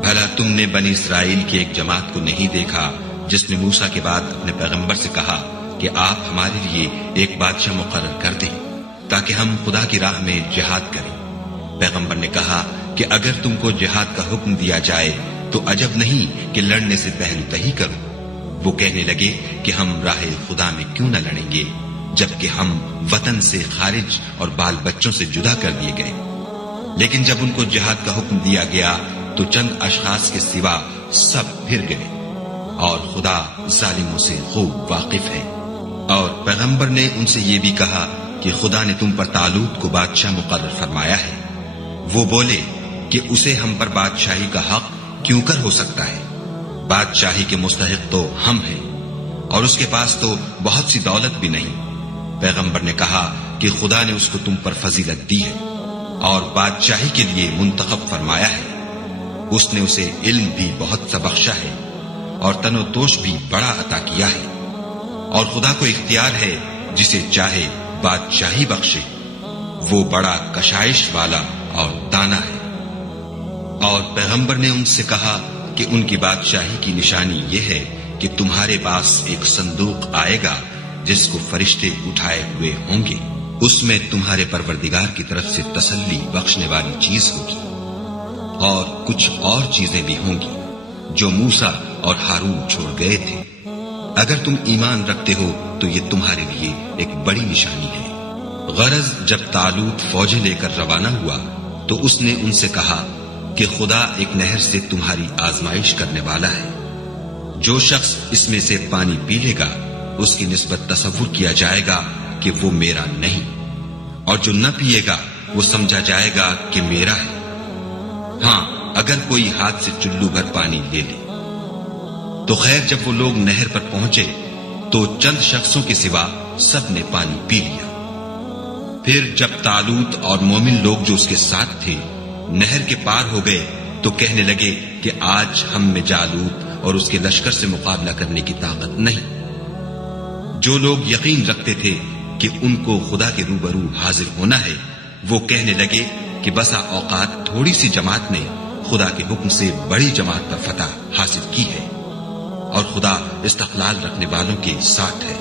بھلا تم نے بنی اسرائیل کی ایک جماعت کو نہیں دیکھا جس نے موسیٰ کے بعد اپنے پیغمبر سے کہا کہ آپ ہمارے لیے ایک بادشاہ مقرر کر دیں تاکہ ہم خدا کی راہ میں جہاد کریں۔ پیغمبر نے کہا کہ اگر تم کو جہاد کا حکم دیا جائے تو عجب نہیں کہ لڑنے سے پہلو تہی کرو۔ وہ کہنے لگے کہ ہم راہ خدا میں کیوں نہ لڑیں گے جبکہ ہم وطن سے خارج اور بال بچوں سے جدا کر دیے گئے۔ لیکن جب ان کو جہاد کا حکم دیا گیا تو چند اشخاص کے سوا سب پھر گئے، اور خدا ظالموں سے خوب واقف ہے۔ اور پیغمبر نے ان سے یہ بھی کہا کہ خدا نے تم پر طالوت کو بادشاہ مقرر فرمایا ہے۔ وہ بولے کہ اسے ہم پر بادشاہی کا حق کیوں کر ہو سکتا ہے؟ بادشاہی کے مستحق تو ہم ہیں اور اس کے پاس تو بہت سی دولت بھی نہیں۔ پیغمبر نے کہا کہ خدا نے اس کو تم پر فضیلت دی ہے اور بادشاہی کے لیے منتخب فرمایا ہے۔ اس نے اسے علم بھی بہت سا بخشا ہے اور تن و توش بھی بڑا عطا کیا ہے، اور خدا کو اختیار ہے جسے چاہے بادشاہی بخشے۔ وہ بڑا کشائش والا اور دانا ہے۔ اور پیغمبر نے ان سے کہا کہ ان کی بادشاہی کی نشانی یہ ہے کہ تمہارے پاس ایک صندوق آئے گا جس کو فرشتے اٹھائے ہوئے ہوں گے، اس میں تمہارے پروردگار کی طرف سے تسلی بخشنے والی چیز ہوگی، اور کچھ اور چیزیں بھی ہوں گی جو موسیٰ اور ہارون چھوڑ گئے تھے۔ اگر تم ایمان رکھتے ہو تو یہ تمہارے لیے ایک بڑی نشانی ہے۔ غرض جب طالوت فوجیں لے کر روانہ ہوا تو اس نے ان سے کہا کہ خدا ایک نہر سے تمہاری آزمائش کرنے والا ہے۔ جو شخص اس میں سے پانی پی لے گا اس کی نسبت تصور کیا جائے گا کہ وہ میرا نہیں، اور جو نہ پیے گا وہ سمجھا جائے گا کہ میرا ہے۔ ہاں، اگر کوئی ہاتھ سے چلو بھر پانی لے لے تو خیر جب وہ لوگ نہر پر پہنچے تو چند شخصوں کے سوا سب نے پانی پی لیا۔ پھر جب طالوت اور مومن لوگ جو اس کے ساتھ تھے نہر کے پار ہو گئے تو کہنے لگے کہ آج ہم میں جالوت اور اس کے لشکر سے مقابلہ کرنے کی طاقت نہیں۔ جو لوگ یقین رکھتے تھے کہ ان کو خدا کے روبرو حاضر ہونا ہے وہ کہنے لگے کہ بسا اوقات تھوڑی سی جماعت نے خدا کے حکم سے بڑی جماعت پر فتح حاصل کی ہے، اور خدا استقلال رکھنے والوں کے ساتھ ہے۔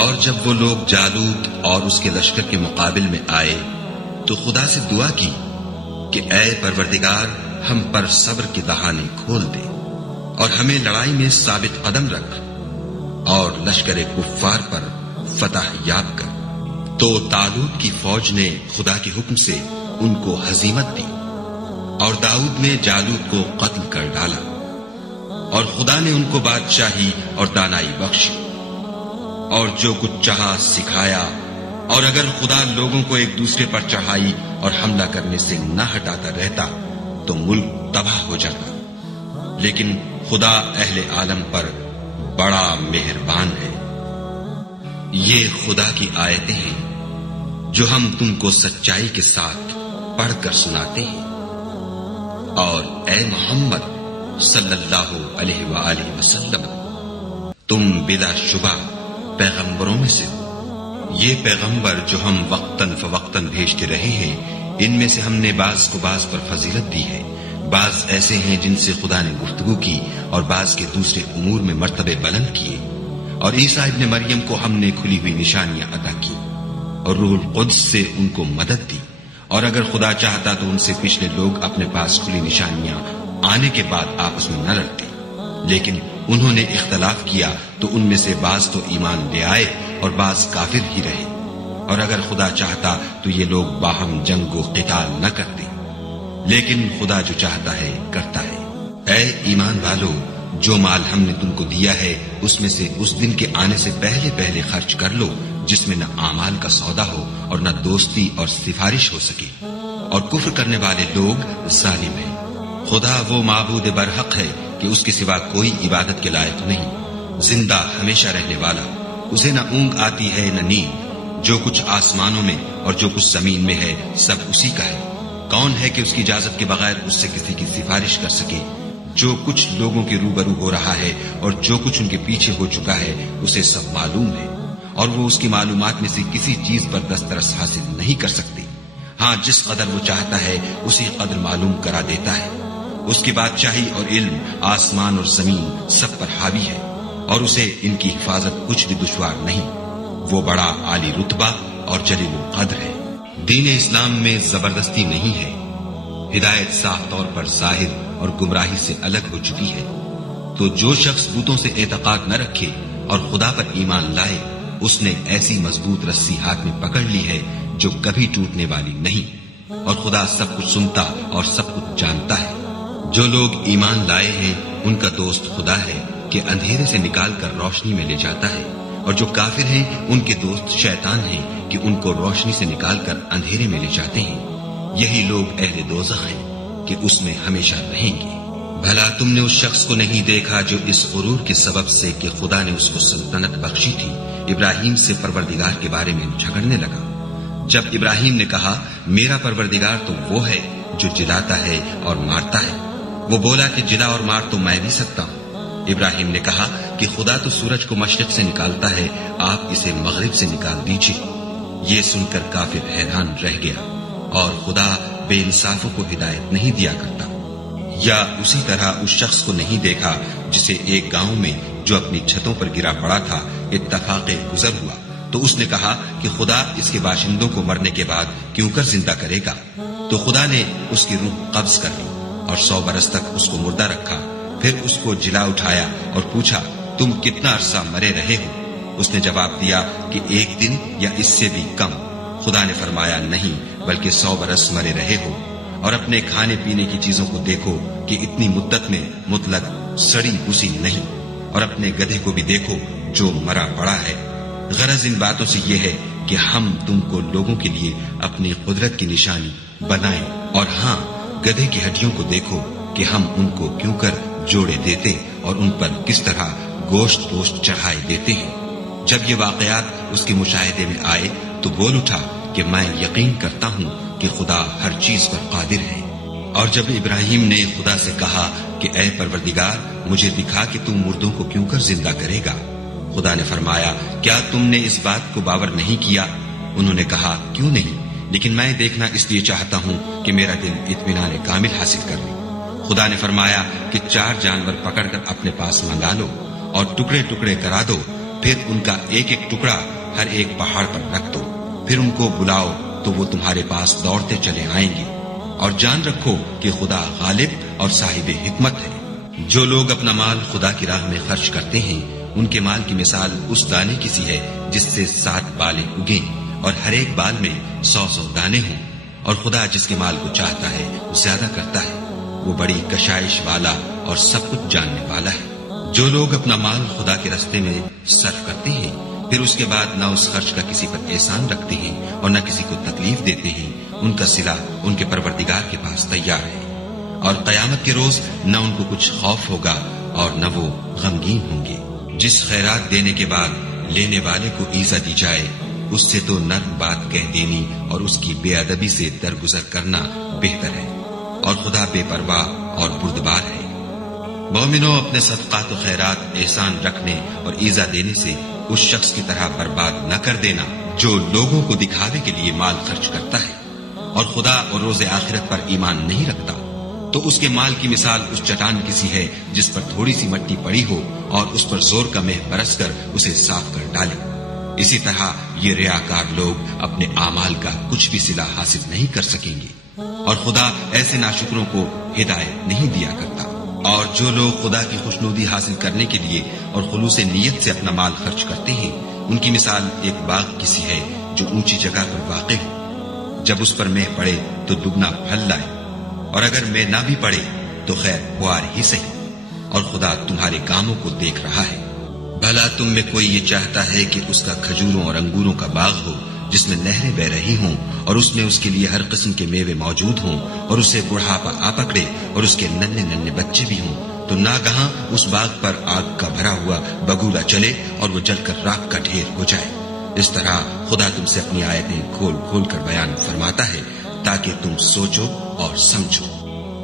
اور جب وہ لوگ جالوت اور اس کے لشکر کے مقابل میں آئے تو خدا سے دعا کی کہ اے پروردگار ہم پر صبر کے دہانے کھول دے اور ہمیں لڑائی میں ثابت قدم رکھ اور لشکر کفار پر فتح یاب کر۔ تو طالوت کی فوج نے خدا کے حکم سے ان کو ہزیمت دی، اور داؤد نے جالوت کو قتل کر ڈالا، اور خدا نے ان کو بادشاہی اور دانائی بخشی اور جو کچھ چاہا سکھایا۔ اور اگر خدا لوگوں کو ایک دوسرے پر چڑھائی اور حملہ کرنے سے نہ ہٹاتا رہتا تو ملک تباہ ہو جاتا، لیکن خدا اہل عالم پر بڑا مہربان ہے۔ یہ خدا کی آیتیں ہیں جو ہم تم کو سچائی کے ساتھ پڑھ کر سناتے ہیں، اور اے محمد صلی اللہ علیہ وآلہ وسلم تم بلا شبہ پیغمبروں میں سے ہو۔ یہ پیغمبر جو ہم وقتاً فوقتاً بھیجتے رہے ہیں ان میں سے ہم نے بعض کو بعض پر فضیلت دی ہے، بعض ایسے ہیں جن سے خدا نے گفتگو کی اور بعض کے دوسرے امور میں مرتبے بلند کیے، اور عیسیٰ ابن مریم کو ہم نے کھلی ہوئی نشانیاں عطا کی اور روح القدس سے ان کو مدد دی، اور اگر خدا چاہتا تو ان سے پچھلے لوگ اپنے پاس کھلی نشانیاں آنے کے بعد آپس میں نہ لڑتے، لیکن انہوں نے اختلاف کیا تو ان میں سے بعض تو ایمان لے آئے اور بعض کافر ہی رہے، اور اگر خدا چاہتا تو یہ لوگ باہم جنگ و قتال نہ کرتے، لیکن خدا جو چاہتا ہے کرتا ہے۔ اے ایمان والو، جو مال ہم نے تم کو دیا ہے اس میں سے اس دن کے آنے سے پہلے پہلے خرچ کر لو جس میں نہ اعمال کا سودا ہو اور نہ دوستی اور سفارش ہو سکے، اور کفر کرنے والے لوگ ظالم ہیں۔ خدا وہ معبود برحق ہے کہ اس کے سوا کوئی عبادت کے لائق نہیں، زندہ ہمیشہ رہنے والا، اسے نہ اونگ آتی ہے نہ نیند، جو کچھ آسمانوں میں اور جو کچھ زمین میں ہے سب اسی کا ہے۔ کون ہے کہ اس کی اجازت کے بغیر اس سے کسی کی سفارش کر سکے؟ جو کچھ لوگوں کے روبرو ہو رہا ہے اور جو کچھ ان کے پیچھے ہو چکا ہے اسے سب معلوم ہے، اور وہ اس کی معلومات میں سے کسی چیز پر دسترس حاصل نہیں کر سکتے۔ ہاں، جس قدر وہ چاہتا ہے اسی قدر معلوم کرا دیتا ہے۔ اس کی بادشاہی اور علم آسمان اور زمین سب پر حاوی ہے، اور اسے ان کی حفاظت کچھ بھی دشوار نہیں۔ وہ بڑا عالی رتبہ اور جلیل القدر ہے۔ دین اسلام میں زبردستی نہیں ہے، ہدایت صاف طور پر ظاہر اور گمراہی سے الگ ہو چکی ہے۔ تو جو شخص بتوں سے اعتقاد نہ رکھے اور خدا پر ایمان لائے اس نے ایسی مضبوط رسی ہاتھ میں پکڑ لی ہے جو کبھی ٹوٹنے والی نہیں، اور خدا سب کچھ سنتا اور سب کچھ جانتا ہے۔ جو لوگ ایمان لائے ہیں ان کا دوست خدا ہے کہ اندھیرے سے نکال کر روشنی میں لے جاتا ہے، اور جو کافر ہیں ان کے دوست شیطان ہیں کہ ان کو روشنی سے نکال کر اندھیرے میں لے جاتے ہیں۔ یہی لوگ اہل دوزخ ہیں۔ کہ اس میں ہمیشہ رہیں گے۔ بھلا تم نے اس شخص کو نہیں دیکھا جو اس غرور کے سبب سے کہ خدا نے اس کو سلطنت بخشی تھی ابراہیم سے پروردگار کے بارے میں جھگڑنے لگا؟ جب ابراہیم نے کہا میرا پروردگار تو وہ ہے جو جلاتا ہے اور مارتا ہے، وہ بولا کہ جلا اور مار تو میں بھی سکتا ہوں۔ ابراہیم نے کہا کہ خدا تو سورج کو مشرق سے نکالتا ہے، آپ اسے مغرب سے نکال دیجیے۔ یہ سن کر کافر حیران رہ گیا، اور خدا بے انصافوں کو ہدایت نہیں دیا کرتا۔ یا اسی طرح اس شخص کو نہیں دیکھا جسے ایک گاؤں میں جو اپنی چھتوں پر گرا پڑا تھا اتفاق گزر ہوا، تو اس نے کہا کہ خدا اس کے باشندوں کو مرنے کے بعد کیوں کر زندہ کرے گا؟ تو خدا نے اس کی روح قبض کر لی اور 100 برس تک اس کو مردہ رکھا، پھر اس کو جلا اٹھایا اور پوچھا تم کتنا عرصہ مرے رہے ہو؟ اس نے جواب دیا کہ 1 دن یا اس سے بھی کم۔ خدا نے فرمایا نہیں، بلکہ 100 برس مرے رہے ہو، اور اپنے کھانے پینے کی چیزوں کو دیکھو کہ اتنی مدت میں مطلق سڑی بسی نہیں، اور اپنے گدھے کو بھی دیکھو جو مرا پڑا ہے۔ غرض ان باتوں سے یہ ہے کہ ہم تم کو لوگوں کے لیے اپنی قدرت کی نشانی بنائیں، اور ہاں گدھے کی ہڈیوں کو دیکھو کہ ہم ان کو کیوں کر جوڑے دیتے اور ان پر کس طرح گوشت چڑھائے دیتے ہیں۔ جب یہ واقعات اس کے مشاہدے میں آئے تو بول اٹھا کہ میں یقین کرتا ہوں کہ خدا ہر چیز پر قادر ہے۔ اور جب ابراہیم نے خدا سے کہا کہ اے پروردگار مجھے دکھا کہ تم مردوں کو کیوں کر زندہ کرے گا، خدا نے فرمایا کیا تم نے اس بات کو باور نہیں کیا؟ انہوں نے کہا کیوں نہیں، لیکن میں دیکھنا اس لیے چاہتا ہوں کہ میرا دل اطمینان کامل حاصل کر لے۔ خدا نے فرمایا کہ 4 جانور پکڑ کر اپنے پاس منگا لو اور ٹکڑے ٹکڑے کرا دو، پھر ان کا ایک ایک ٹکڑا ہر ایک پہاڑ پر رکھ دو، پھر ان کو بلاؤ تو وہ تمہارے پاس دوڑتے چلے آئیں گے، اور جان رکھو کہ خدا غالب اور صاحب حکمت ہے۔ جو لوگ اپنا مال خدا کی راہ میں خرچ کرتے ہیں ان کے مال کی مثال اس دانے کی سی ہے جس سے 7 بالیں اگیں اور ہر ایک بال میں 100 دانے ہوں، اور خدا جس کے مال کو چاہتا ہے زیادہ کرتا ہے، وہ بڑی کشائش والا اور سب کچھ جاننے والا ہے۔ جو لوگ اپنا مال خدا کے راستے میں صرف کرتے ہیں پھر اس کے بعد نہ اس خرچ کا کسی پر احسان رکھتے ہیں اور نہ کسی کو تکلیف دیتے ہیں، ان کا صلہ ان کے پروردگار کے پاس تیار ہے، اور قیامت کے روز نہ ان کو کچھ خوف ہوگا اور نہ وہ غمگین ہوں گے۔ جس خیرات دینے کے بعد لینے والے کو ایزا دی جائے اس سے تو نرم بات کہہ دینی اور اس کی بے ادبی سے درگزر کرنا بہتر ہے، اور خدا بے پرواہ اور بردبار ہے۔ مومنوں اپنے صدقات و خیرات احسان رکھنے اور ایزا دینے سے اس شخص کی طرح برباد نہ کر دینا جو لوگوں کو دکھاوے کے لیے مال خرچ کرتا ہے اور خدا اور روز آخرت پر ایمان نہیں رکھتا، تو اس کے مال کی مثال اس چٹان کی سی ہے جس پر تھوڑی سی مٹی پڑی ہو اور اس پر زور کا مہ برس کر اسے صاف کر ڈالے۔ اسی طرح یہ ریاکار لوگ اپنے اعمال کا کچھ بھی صلہ حاصل نہیں کر سکیں گے، اور خدا ایسے ناشکروں کو ہدایت نہیں دیا کرتا۔ اور جو لوگ خدا کی خوشنودی حاصل کرنے کے لیے اور خلوص نیت سے اپنا مال خرچ کرتے ہیں ان کی مثال ایک باغ کی سی ہے جو اونچی جگہ پر واقع ہو، جب اس پر مہ پڑے تو دگنا پھل لائے، اور اگر مہ نہ بھی پڑے تو خیر خوار ہی صحیح، اور خدا تمہارے کاموں کو دیکھ رہا ہے۔ بھلا تم میں کوئی یہ چاہتا ہے کہ اس کا کھجوروں اور انگوروں کا باغ ہو جس میں نہریں بہ رہی ہوں اور اس میں اس کے لیے ہر قسم کے میوے موجود ہوں، اور اسے بڑھاپا آ پکڑے اور اس کے ننھے ننھے بچے بھی ہوں، تو ناگہاں اس باغ پر آگ کا بھرا ہوا بگولا چلے اور وہ جل کر راکھ کا ڈھیر ہو جائے؟ اس طرح خدا تم سے اپنی آیتیں کھول کھول کر بیان فرماتا ہے تاکہ تم سوچو اور سمجھو۔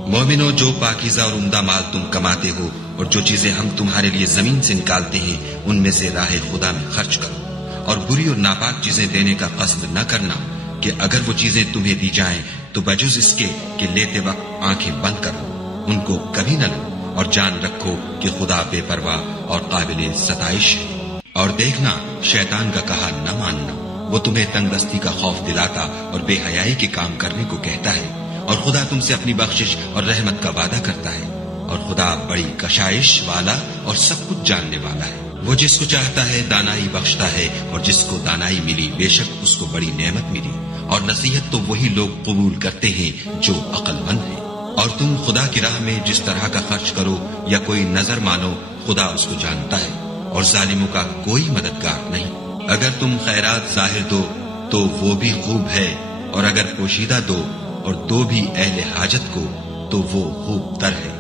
مومنوں جو پاکیزہ اور عمدہ مال تم کماتے ہو اور جو چیزیں ہم تمہارے لیے زمین سے نکالتے ہیں ان میں سے راہ خدا میں خرچ کرو، اور بری اور ناپاک چیزیں دینے کا قصد نہ کرنا کہ اگر وہ چیزیں تمہیں دی جائیں تو بجز اس کے کہ لیتے وقت آنکھیں بند کرو، ان کو کبھی نہ لو، اور جان رکھو کہ خدا بے پرواہ اور قابل ستائش ہے۔ اور دیکھنا شیطان کا کہا نہ ماننا، وہ تمہیں تنگ دستی کا خوف دلاتا اور بے حیائی کے کام کرنے کو کہتا ہے، اور خدا تم سے اپنی بخشش اور رحمت کا وعدہ کرتا ہے، اور خدا بڑی کشائش والا اور سب کچھ جاننے والا ہے۔ وہ جس کو چاہتا ہے دانائی بخشتا ہے، اور جس کو دانائی ملی بے شک اس کو بڑی نعمت ملی، اور نصیحت تو وہی لوگ قبول کرتے ہیں جو عقل مند ہیں۔ اور تم خدا کی راہ میں جس طرح کا خرچ کرو یا کوئی نظر مانو خدا اس کو جانتا ہے، اور ظالموں کا کوئی مددگار نہیں۔ اگر تم خیرات ظاہر دو تو وہ بھی خوب ہے، اور اگر پوشیدہ دو اور دو بھی اہل حاجت کو تو وہ خوب تر ہے،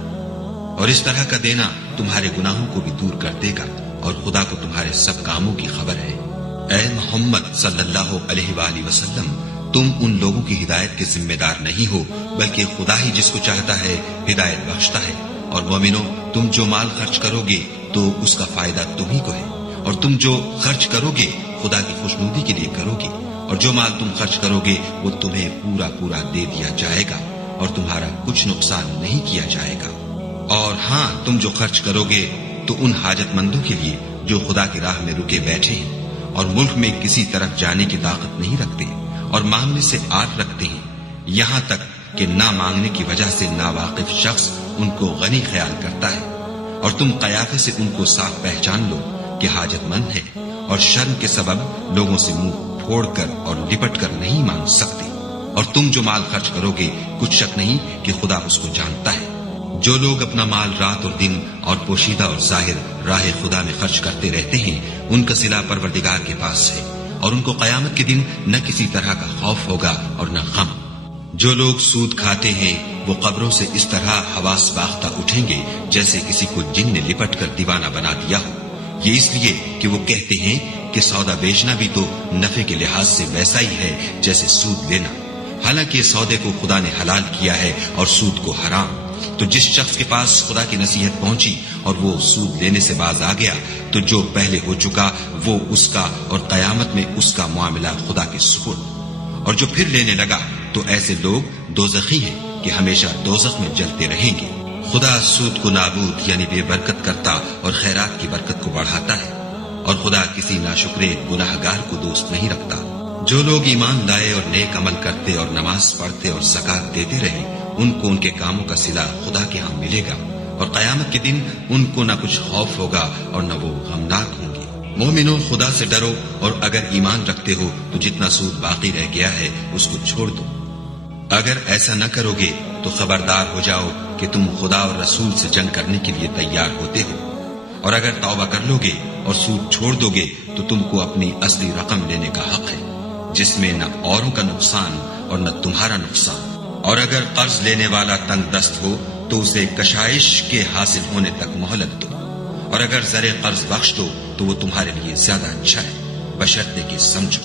اور اس طرح کا دینا تمہارے گناہوں کو بھی دور کر دے گا، اور خدا کو تمہارے سب کاموں کی خبر ہے۔ اے محمد صلی اللہ علیہ وآلہ وسلم، تم ان لوگوں کی ہدایت کے ذمہ دار نہیں ہو، بلکہ خدا ہی جس کو چاہتا ہے ہدایت بخشتا ہے۔ اور مومنو، تم جو مال خرچ کرو گے تو اس کا فائدہ تمہیں کو ہے، اور تم جو خرچ کرو گے خدا کی خوشنودی کے لیے کرو گے، اور جو مال تم خرچ کرو گے وہ تمہیں پورا پورا دے دیا جائے گا، اور تمہارا کچھ نقصان نہیں کیا جائے گا۔ اور ہاں، تم جو خرچ کرو گے تو ان حاجت مندوں کے لیے جو خدا کی راہ میں رکے بیٹھے ہیں اور ملک میں کسی طرف جانے کی طاقت نہیں رکھتے اور مانگنے سے آر رکھتے ہیں، یہاں تک کہ نہ مانگنے کی وجہ سے ناواقف شخص ان کو غنی خیال کرتا ہے، اور تم قیافے سے ان کو صاف پہچان لو کہ حاجت مند ہے، اور شرم کے سبب لوگوں سے منہ پھوڑ کر اور لپٹ کر نہیں مانگ سکتے۔ اور تم جو مال خرچ کرو گے کچھ شک نہیں کہ خدا اس کو جانتا ہے۔ جو لوگ اپنا مال رات اور دن اور پوشیدہ اور ظاہر راہ خدا میں خرچ کرتے رہتے ہیں، ان کا صلہ پروردگار کے پاس ہے، اور ان کو قیامت کے دن نہ کسی طرح کا خوف ہوگا اور نہ غم۔ جو لوگ سود کھاتے ہیں وہ قبروں سے اس طرح حواس باختہ اٹھیں گے جیسے کسی کو جن نے لپٹ کر دیوانہ بنا دیا ہو، یہ اس لیے کہ وہ کہتے ہیں کہ سودا بیچنا بھی تو نفع کے لحاظ سے ویسا ہی ہے جیسے سود لینا، حالانکہ سودے کو خدا نے حلال کیا ہے اور سود کو حرام۔ تو جس شخص کے پاس خدا کی نصیحت پہنچی اور وہ سود لینے سے باز آ گیا تو جو پہلے ہو چکا وہ اس کا، اور قیامت میں اس کا معاملہ خدا کے سپرد۔ اور جو پھر لینے لگا تو ایسے لوگ دوزخی ہیں کہ ہمیشہ دوزخ میں جلتے رہیں گے۔ خدا سود کو نابود یعنی بے برکت کرتا اور خیرات کی برکت کو بڑھاتا ہے، اور خدا کسی ناشکرے گناہگار کو دوست نہیں رکھتا۔ جو لوگ ایمان لائے اور نیک عمل کرتے اور نماز پڑھتے اور زکات دیتے رہے، ان کو ان کے کاموں کا صلہ خدا کے ہاں ملے گا، اور قیامت کے دن ان کو نہ کچھ خوف ہوگا اور نہ وہ غمناک ہوں گے۔ مومنو، خدا سے ڈرو، اور اگر ایمان رکھتے ہو تو جتنا سود باقی رہ گیا ہے اس کو چھوڑ دو۔ اگر ایسا نہ کرو گے تو خبردار ہو جاؤ کہ تم خدا اور رسول سے جنگ کرنے کے لیے تیار ہوتے ہو، اور اگر توبہ کر لو گے اور سود چھوڑ دو گے تو تم کو اپنی اصلی رقم لینے کا حق ہے، جس میں نہ اوروں کا نقصان اور نہ تمہارا نقصان۔ اور اگر قرض لینے والا تنگ دست ہو تو اسے کشائش کے حاصل ہونے تک مہلت دو، اور اگر زر قرض بخش دو تو وہ تمہارے لیے زیادہ اچھا ہے، بشرطے کہ سمجھو۔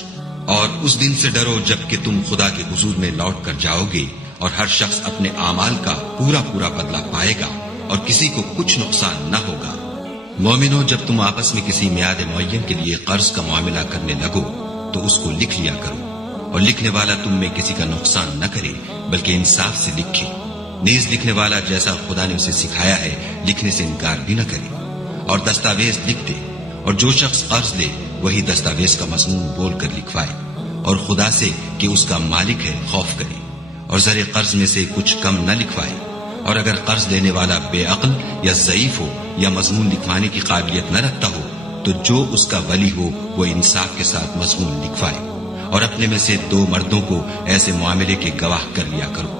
اور اس دن سے ڈرو جب کہ تم خدا کے حضور میں لوٹ کر جاؤ گے، اور ہر شخص اپنے اعمال کا پورا پورا بدلہ پائے گا، اور کسی کو کچھ نقصان نہ ہوگا۔ مومنو، جب تم آپس میں کسی میعاد معین کے لیے قرض کا معاملہ کرنے لگو تو اس کو لکھ لیا کرو، اور لکھنے والا تم میں کسی کا نقصان نہ کرے بلکہ انصاف سے لکھے۔ نیز لکھنے والا جیسا خدا نے اسے سکھایا ہے لکھنے سے انکار بھی نہ کرے، اور دستاویز لکھ دے، اور جو شخص قرض لے وہی دستاویز کا مضمون بول کر لکھوائے، اور خدا سے کہ اس کا مالک ہے خوف کرے، اور زر قرض میں سے کچھ کم نہ لکھوائے۔ اور اگر قرض لینے والا بے عقل یا ضعیف ہو یا مضمون لکھوانے کی قابلیت نہ رکھتا ہو تو جو اس کا ولی ہو وہ انصاف کے ساتھ مضمون لکھوائے، اور اپنے میں سے 2 مردوں کو ایسے معاملے کے گواہ کر لیا کرو،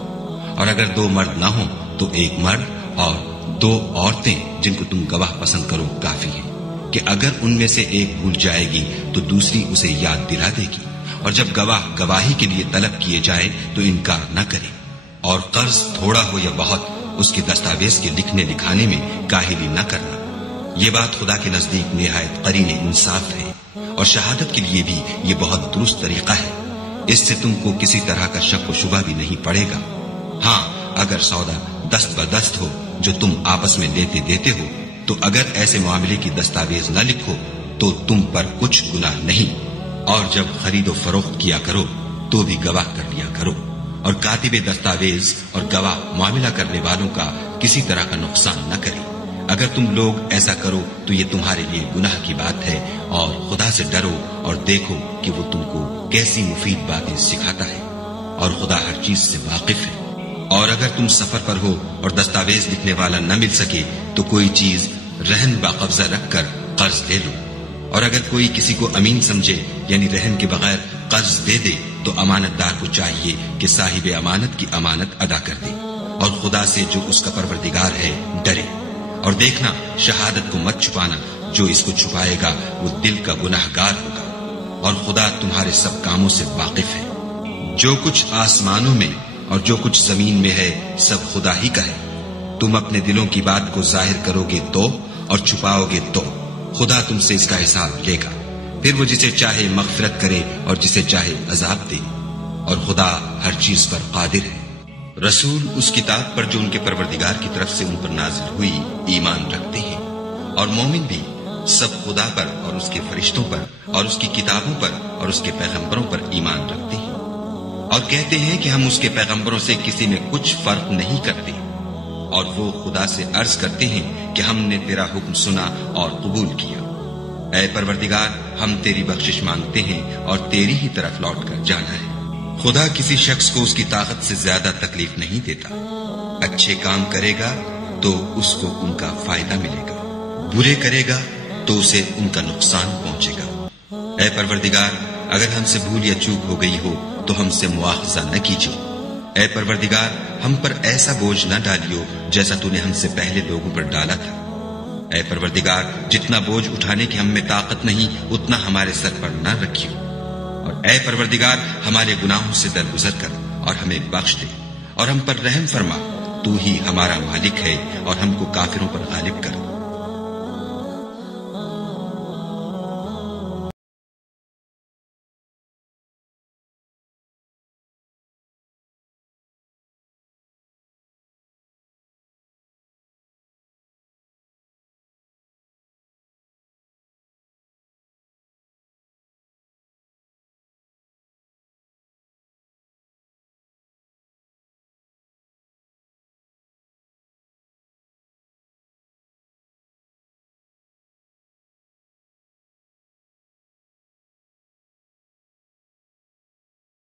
اور اگر 2 مرد نہ ہوں تو 1 مرد اور 2 عورتیں جن کو تم گواہ پسند کرو کافی ہیں، کہ اگر ان میں سے ایک بھول جائے گی تو دوسری اسے یاد دلا دے گی، اور جب گواہ گواہی کے لیے طلب کیے جائے تو انکار نہ کرے۔ اور قرض تھوڑا ہو یا بہت اس کے دستاویز کے لکھنے لکھانے میں کاہلی نہ کرنا، یہ بات خدا کے نزدیک نہایت قرین انصاف ہے، اور شہادت کے لیے بھی یہ بہت درست طریقہ ہے، اس سے تم کو کسی طرح کا شک و شبہ بھی نہیں پڑے گا۔ ہاں، اگر سودا دست بدست ہو جو تم آپس میں لیتے دیتے ہو تو اگر ایسے معاملے کی دستاویز نہ لکھو تو تم پر کچھ گناہ نہیں، اور جب خرید و فروخت کیا کرو تو بھی گواہ کر لیا کرو، اور کاتب دستاویز اور گواہ معاملہ کرنے والوں کا کسی طرح کا نقصان نہ کرے۔ اگر تم لوگ ایسا کرو تو یہ تمہارے لیے گناہ کی بات ہے، اور خدا سے ڈرو اور دیکھو کہ وہ تم کو کیسی مفید باتیں سکھاتا ہے، اور خدا ہر چیز سے واقف ہے۔ اور اگر تم سفر پر ہو اور دستاویز لکھنے والا نہ مل سکے تو کوئی چیز رہن باقبضہ رکھ کر قرض لے لو، اور اگر کوئی کسی کو امین سمجھے یعنی رہن کے بغیر قرض دے دے تو امانت دار کو چاہیے کہ صاحب امانت کی امانت ادا کر دے، اور خدا سے جو اس کا پروردگار ہے ڈرے۔ اور دیکھنا، شہادت کو مت چھپانا، جو اس کو چھپائے گا وہ دل کا گناہگار ہوگا، اور خدا تمہارے سب کاموں سے واقف ہے۔ جو کچھ آسمانوں میں اور جو کچھ زمین میں ہے سب خدا ہی کا ہے. تم اپنے دلوں کی بات کو ظاہر کرو گے تو اور چھپاؤ گے تو خدا تم سے اس کا حساب لے گا. پھر وہ جسے چاہے مغفرت کرے اور جسے چاہے عذاب دے، اور خدا ہر چیز پر قادر ہے. رسول اس کتاب پر جو ان کے پروردگار کی طرف سے ان پر نازل ہوئی ایمان رکھتے ہیں، اور مومن بھی سب خدا پر اور اس کے فرشتوں پر اور اس کی کتابوں پر اور اس کے پیغمبروں پر ایمان رکھتے ہیں، اور کہتے ہیں کہ ہم اس کے پیغمبروں سے کسی میں کچھ فرق نہیں کرتے. اور وہ خدا سے عرض کرتے ہیں کہ ہم نے تیرا حکم سنا اور قبول کیا. اے پروردگار، ہم تیری بخشش مانگتے ہیں اور تیری ہی طرف لوٹ کر جانا ہے. خدا کسی شخص کو اس کی طاقت سے زیادہ تکلیف نہیں دیتا. اچھے کام کرے گا تو اس کو ان کا فائدہ ملے گا، برے کرے گا تو اسے ان کا نقصان پہنچے گا. اے پروردگار، اگر ہم سے بھول یا چوک ہو گئی ہو تو ہم سے مواخذہ نہ کیجیے. اے پروردگار، ہم پر ایسا بوجھ نہ ڈالیو جیسا تو نے ہم سے پہلے لوگوں پر ڈالا تھا. اے پروردگار، جتنا بوجھ اٹھانے کی ہم میں طاقت نہیں اتنا ہمارے سر پر نہ رکھیو. اور اے پروردگار، ہمارے گناہوں سے درگزر کر اور ہمیں بخش دے اور ہم پر رحم فرما. تو ہی ہمارا مالک ہے اور ہم کو کافروں پر غالب کر.